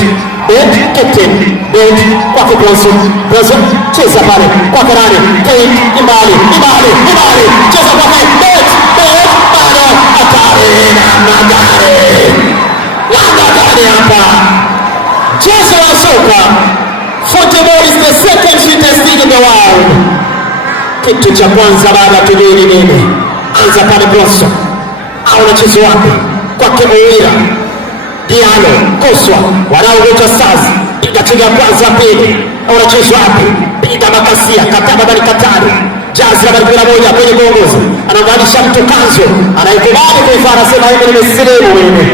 captain. Bet kwa Bronson. Cheza pale kwa Kanani. Kate Imbali. Cheza kwa Bet. Bado hatari na Magari hapa. Mchezo wa soka. Football is the second sweetest thing in the world. Kitu cha kwanza baada ya tujui nini. Anza pale Bronson. Anacheza wapi? Kwake Muira. Diallo, Koswa, wanaogoja Stars. Piga tiga kwanza pili. Anacheza wapi? Piga makasia, kataba bali Katari. Jazz nambari 11 kwenye kuongoza. Anaunganisha mtu kanzo. Anaikubali kuifanya, sema hivi nimesilimu wewe.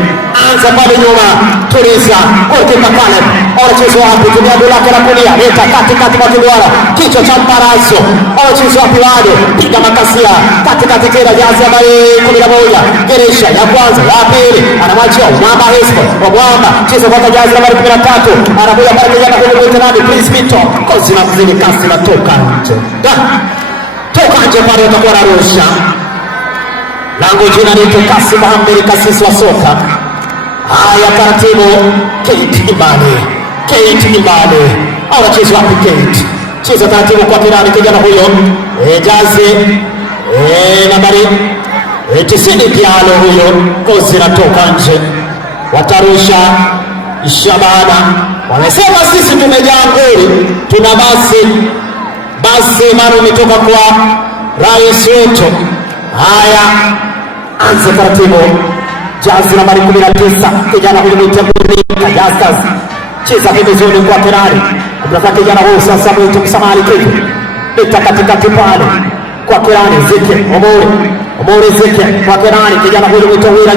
Anza pale nyuma. Tuliza. Kote Kakale. Anacheza wapi? Tumia dola kwa kulia. Leta kati kwa Kidwara. Kichwa cha Mparazo. Anacheza wapi bado? Piga makasia. Kati kila Jazz nambari 11. Geresha ya kwanza, ya pili. Anamwachia Mama Hispo. Mwamba. Cheza kwa Jazz nambari 13. Anakuja pale kijana kwenye mtenani. Please Vito. Kozi na mzini kasi na toka nje. Toka nje pale utakuwa na rusha. Lango jina ni Kasim Mohamed, kasisi wa soka. Haya, taratibu. Kate Imbale. Anacheza wapi Kate? Cheza taratibu kwa Kirani kijana huyo. Jaze. Nambari 90 Diallo huyo. Kozi na toka nje. Watarusha Shabana. Wamesema sisi tumejaa ngoli. Tuna basi mara umetoka kwa rais wetu. Haya, anza taratibu. Jazz nambari 19 kijana huyu mtembea Jazz. Cheza pembezoni kwa Kirani. Kumbuka kijana huyu sasa mtu msamali kitu. Leta katikati pale kwa Kirani Ezekiel. Omore Ezekiel kwa Kirani kijana huyu mtu Willa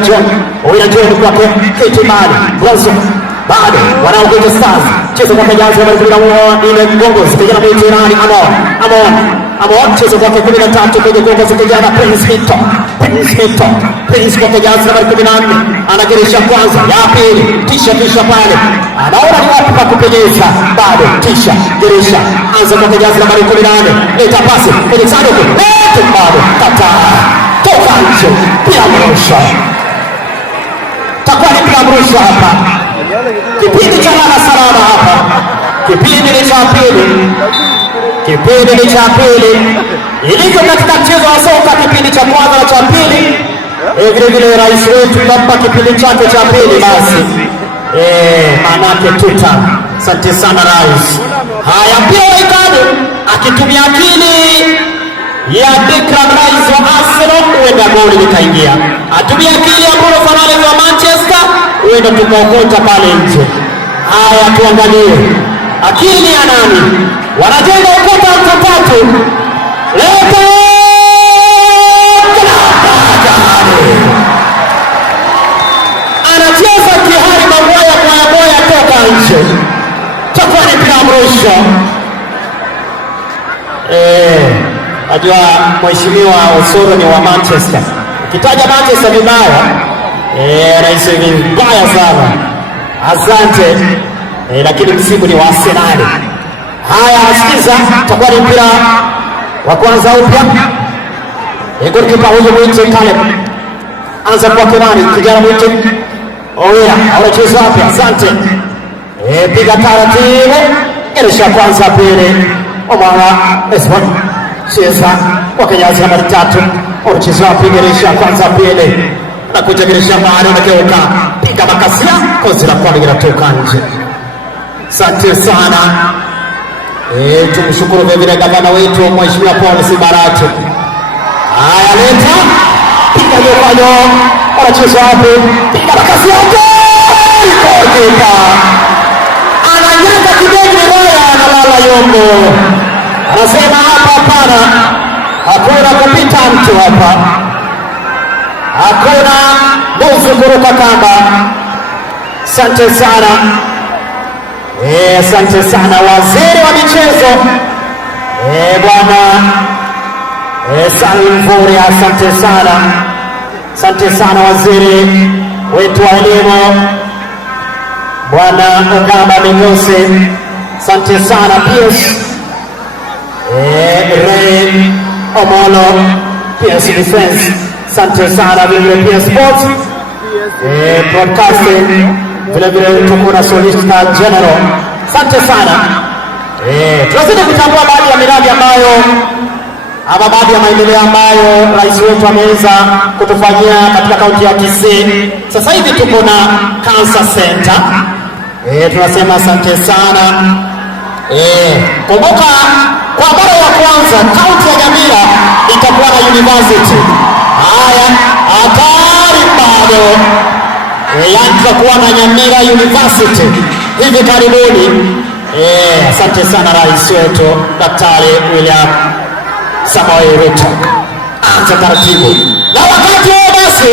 John kwa Kate Mali. Bronson bado wanaogoja Stars. Cheza kwa Jazz nambari 11 ile Gongo kijana huyu Kirani Amon cheza kwa 13 kwenye Gongo kijana Prince Victor. Prince kwa kiasi nambari 14 anageresha kwanza, ya pili, tisha pale, anaona ni wapi pa kupenyeza, bado tisha, geresha, anza kwa kiasi nambari 18, leta pasi, kwenye sanduku, bado, kataa, toka nje, bila mrusha, takuwa ni bila mrusha hapa, kipindi cha lala salama hapa, kipindi ni cha pili, ilivyo katika mchezo wa soka, kipindi cha kwanza na cha pili, vile vile rais wetu kampa kipindi chake cha pili, basi manake tuta. Asante sana rais. Haya, mpira wa ikado akitumia akili ya Declan Rice wa Arsenal, huenda goli likaingia. Atumia akili ya Bruno Fernandes wa Manchester, huenda tukaokota pale nje. Haya, tuangalie akili ya nani, wanajenga ukuta mtatu. Leta anacheza kihari magoya toka nje, takuwa ni bila mrusha. Najua mheshimiwa Osoro ni wa Manchester, ukitaja Manchester vibaya, rais vibaya sana, asante, lakini msimu ni wa Arsenal. Haya, sikiza, takuwa ni mpira wa kwanza upya. Golikipa huyo mwite Caleb, anza kwa Kenani, kijana mwite Owera, anacheza wapi? Asante, piga taratibu, geresha kwanza, pili, Omara Esbon, cheza kwa kiasi nambari 3, anacheza wapi? Geresha kwanza, pili, na kuja geresha baada, unageuka, piga makasia, kozi la kwani linatoka nje. Asante sana. Tumshukuru vile vile gavana wetu mheshimiwa Paul Sibarati. Haya, leta piga yokayo, anacheza hapo, piga makasi yake, kipa ananyanga kidogo, wala analala yombo, anasema hapana, hakuna kupita mtu hapa, hakuna nusu kuruka kamba. Asante sana. Asante sana waziri wa michezo bwana Salim Mvurya, asante sana waziri wetu wa elimu bwana Ogamba Migose, asante sana PS Ray Omolo, PS Defense, asante sana vile PS Sports Broadcasting, vile vile tuko na Solicitor General, asante sana. Tunazidi kutambua baadhi ya miradi ambayo ama baadhi ya maendeleo ambayo rais wetu ameweza kutufanyia katika kaunti ya Kisii. Sasa hivi tuko na Cancer Center, tunasema asante sana. Kumbuka kwa mara ya kwanza kaunti ya Nyamira itakuwa na university. Haya, hatari bado, tutakuwa na Nyamira University hivi karibuni. Asante sana rais wetu Daktari William Samoei Ruto. Anza taratibu, na wakati huo basi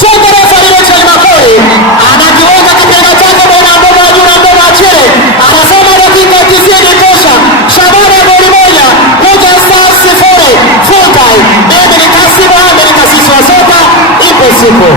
soka refa lile cha Makori anakiweka kipenga chake bwana Mboma juu na Mboma chini, anasema dakika 90 tosha. Shabana goli moja, Kuja Stars 0 full time. Mimi ni Kassim Mohamed, kasisi wa soka, ipo siku.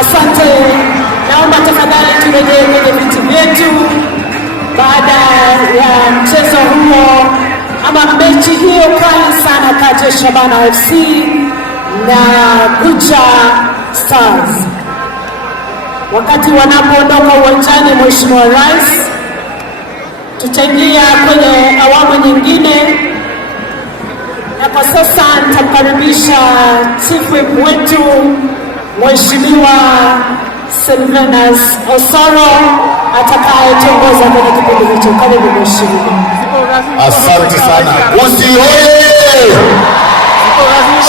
Asante, naomba tafadhali turejee kwenye viti vyetu baada ya mchezo huo ama mechi hiyo kali sana kati ya Shabana FC na Kuja Stars. Wakati wanapoondoka uwanjani, Mheshimiwa Rais, tutaingia kwenye awamu nyingine, na kwa sasa nitamkaribisha Chief Whip wetu Mheshimiwa Sylvanus Osoro atakayetongoza kwenye kipindi hicho. Karibu mheshimiwa. Asante sana. Usi oye!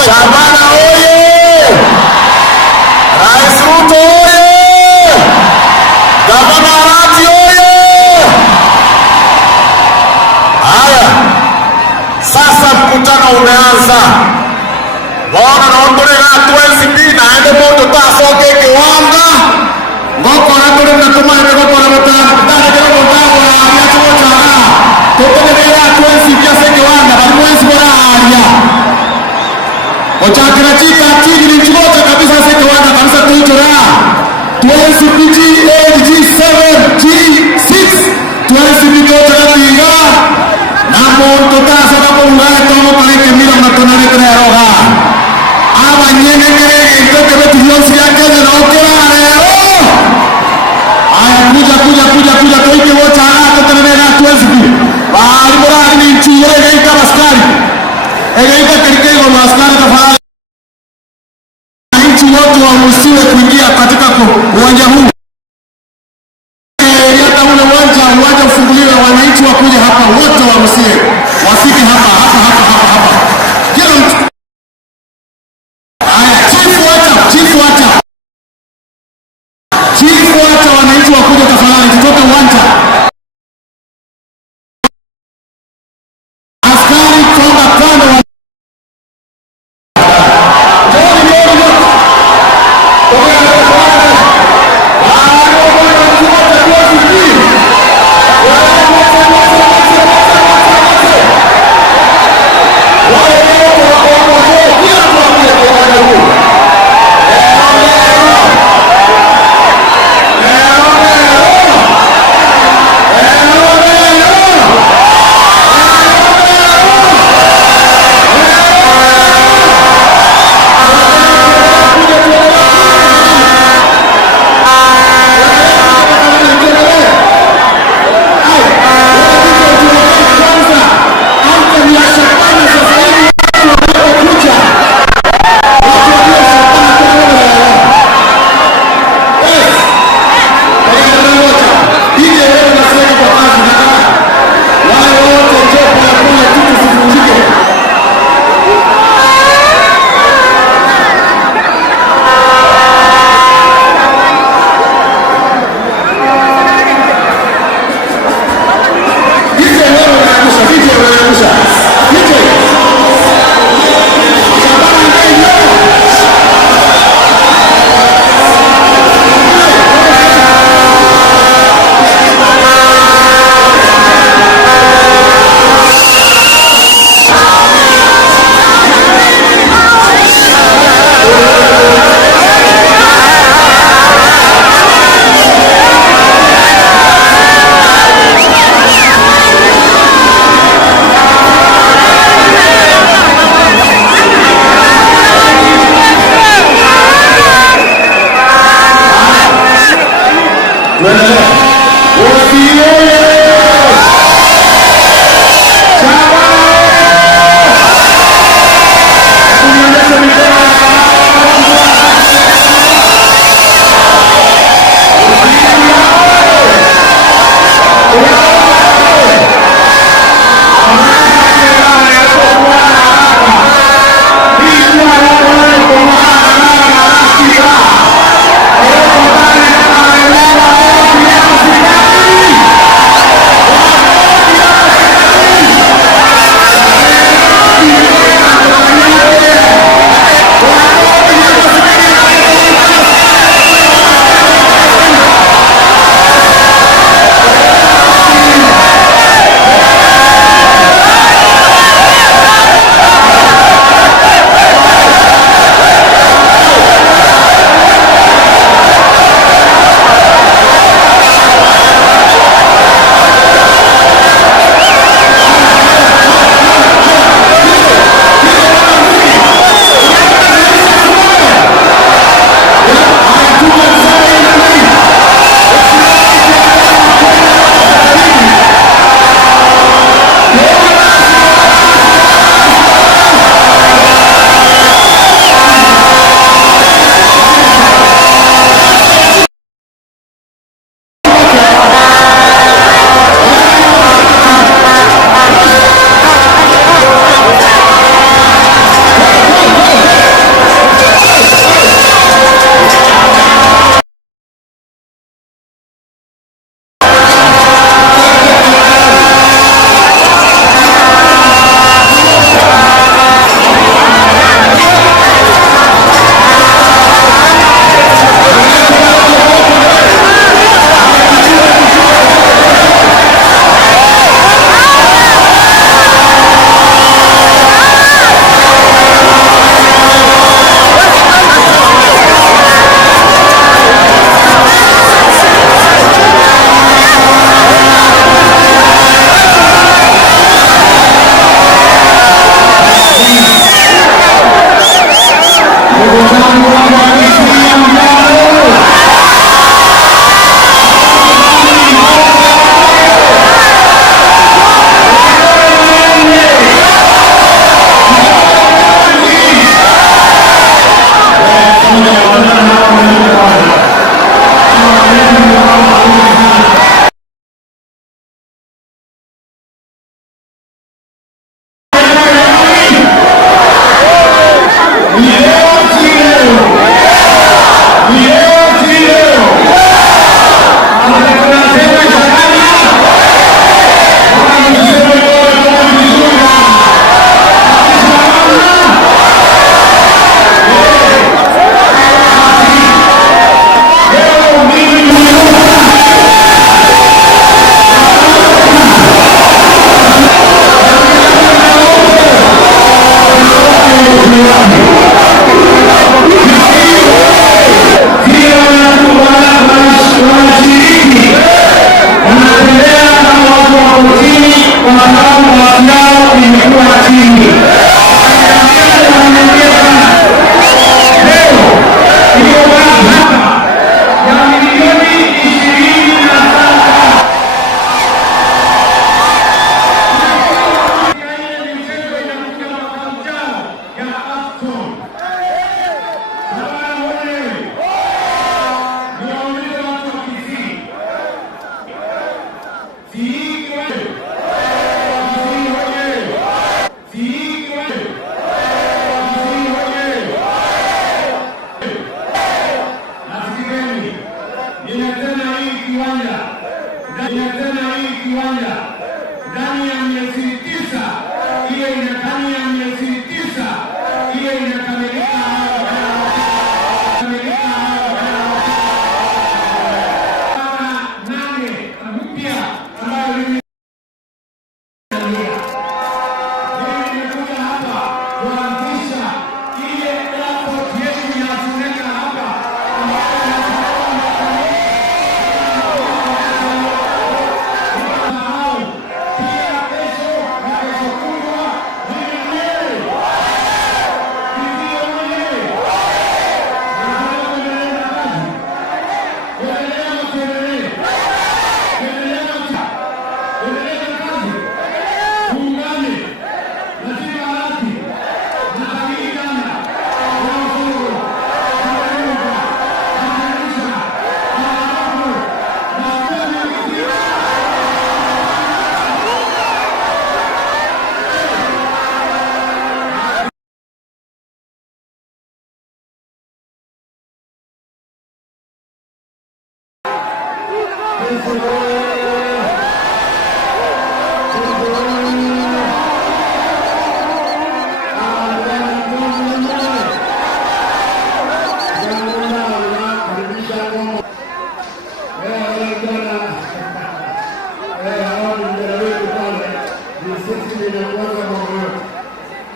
Shabana oye! Rais Ruto oye! Gavana Arati oye! Haya, sasa mkutano umeanza. Bona naondorera twelve na ende moto tasoke kiwanga. Ngoko na tole na tumane ngoko na mtana mtana kero mtawa ya chota. Tokelera twelve ya seke wanga bali mwezi bora aria. Ochakira chita chini chota kabisa seke wanga kabisa tuichora. 12 PG G7 G6 12 mitoto na tiga. Namo totasa na punga tomo kare kemira na tonare kare roga. Aba nyene kare ente kare tuyosi yake na okera leo. Aya kuja toike wocha hata tena na 12. Bali bora ni nchiye gaita maskari. Egaita kirikego maskari tafadhali. Nchi wote waruhusiwe kuingia katika uwanja huu. Hata ule uwanja ufunguliwe, wananchi wakuje hapa wote waruhusiwe. Wafike hapa. Kila mtu. Haya, chief wacha wananchi wakuje tafadhali tutoke uwanja. Askari konga kando wa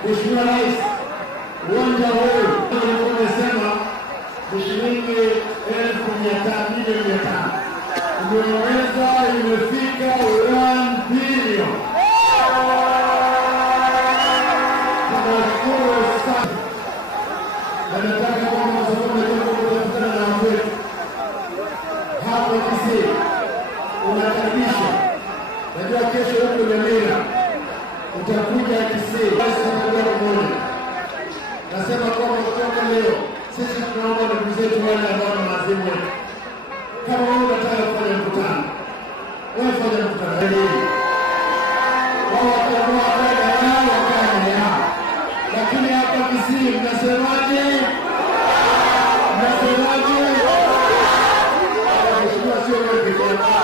Mheshimiwa Rais, uwanja huu umesema ni shilingi 1,500 umeweza, imefika 1 bilioni. Tunashukuru sana. Nataka kwamba sababu tunakutana na wewe hapo Kisii, unakaribishwa. Najua kesho huko Nyamira utakuja Kisii. Nasema kwamba kutoka leo sisi tunaomba ndugu zetu wale ambao ni mazimu wetu, kama wewe unataka kufanya mkutano, wewe fanya mkutano hili, wao wataamua kwenda yao wakanya yao, lakini hapa Kisii mnasemaje? Mnasemaje? Mheshimiwa, sio wewe pekee yako.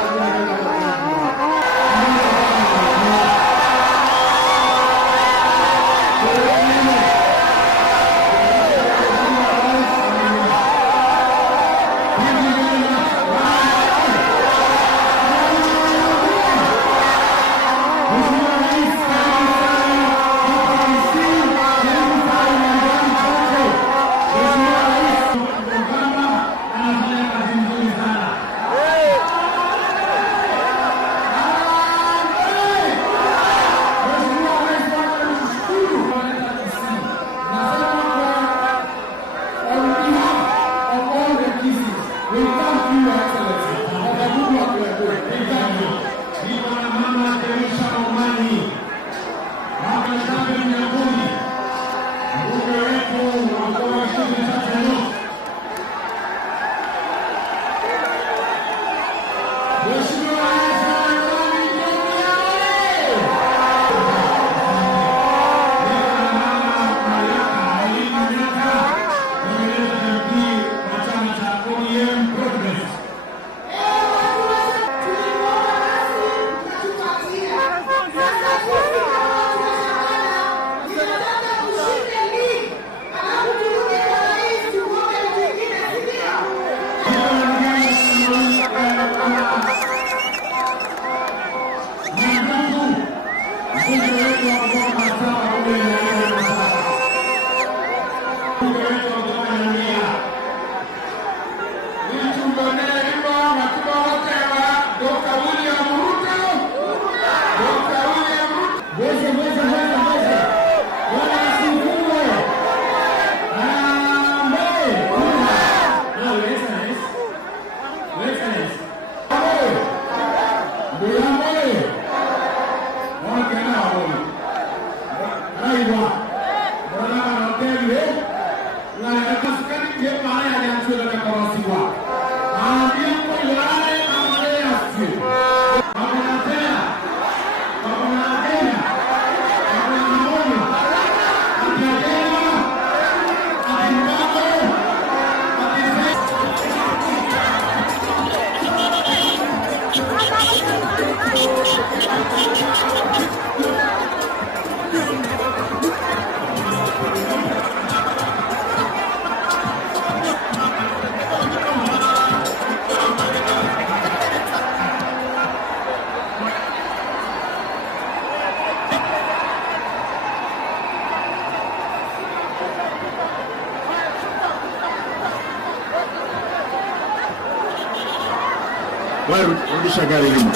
Rudisha gari nyuma.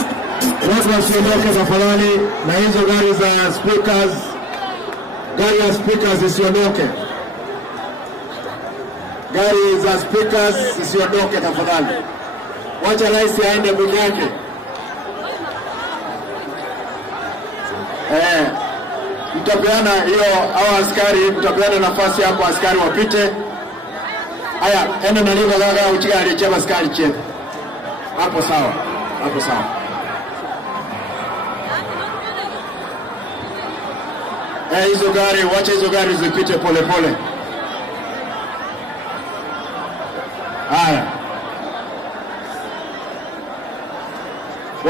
Watu wasiondoke tafadhali, na hizo gari za speakers, gari ya speakers isiondoke. Gari za speakers isiondoke tafadhali. Wacha rais aende mbele yake. Mtapeana hiyo au askari, mtapeana nafasi hapo, askari wapite. Haya, enda na leo gaga uchiga alichema askari chetu. Hapo sawa. Hapo sawa. Hizo gari, wacha hizo gari zipite pole pole. Haya.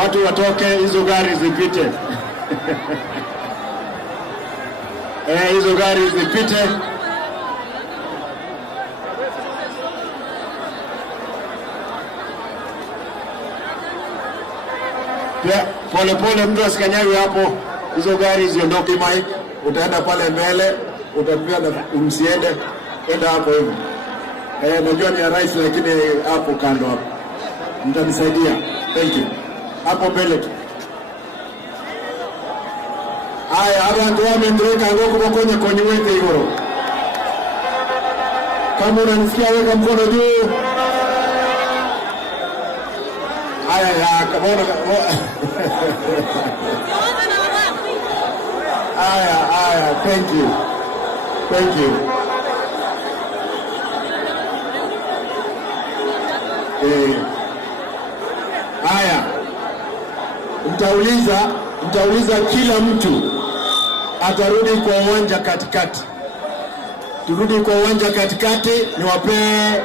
Watu watoke, hizo gari zipite. Hizo gari zipite. Pole pole, mtu asikanyagwe hapo. Hizo gari ziondoke. Mike, utaenda pale mbele, utapiga na umsiende, enda hapo hivi. Najua ni rais, lakini hapo kando hapo. Mtanisaidia. Thank you. Hapo mbele tu. Haya, abantu wamendreka ngoko kwenye wete igoro. Kama unanisikia weka mkono juu. Haya ya kabona. Haya, thank you. Thank you. Haya. Mtauliza kila mtu atarudi kwa uwanja katikati. Turudi kwa uwanja katikati, niwapee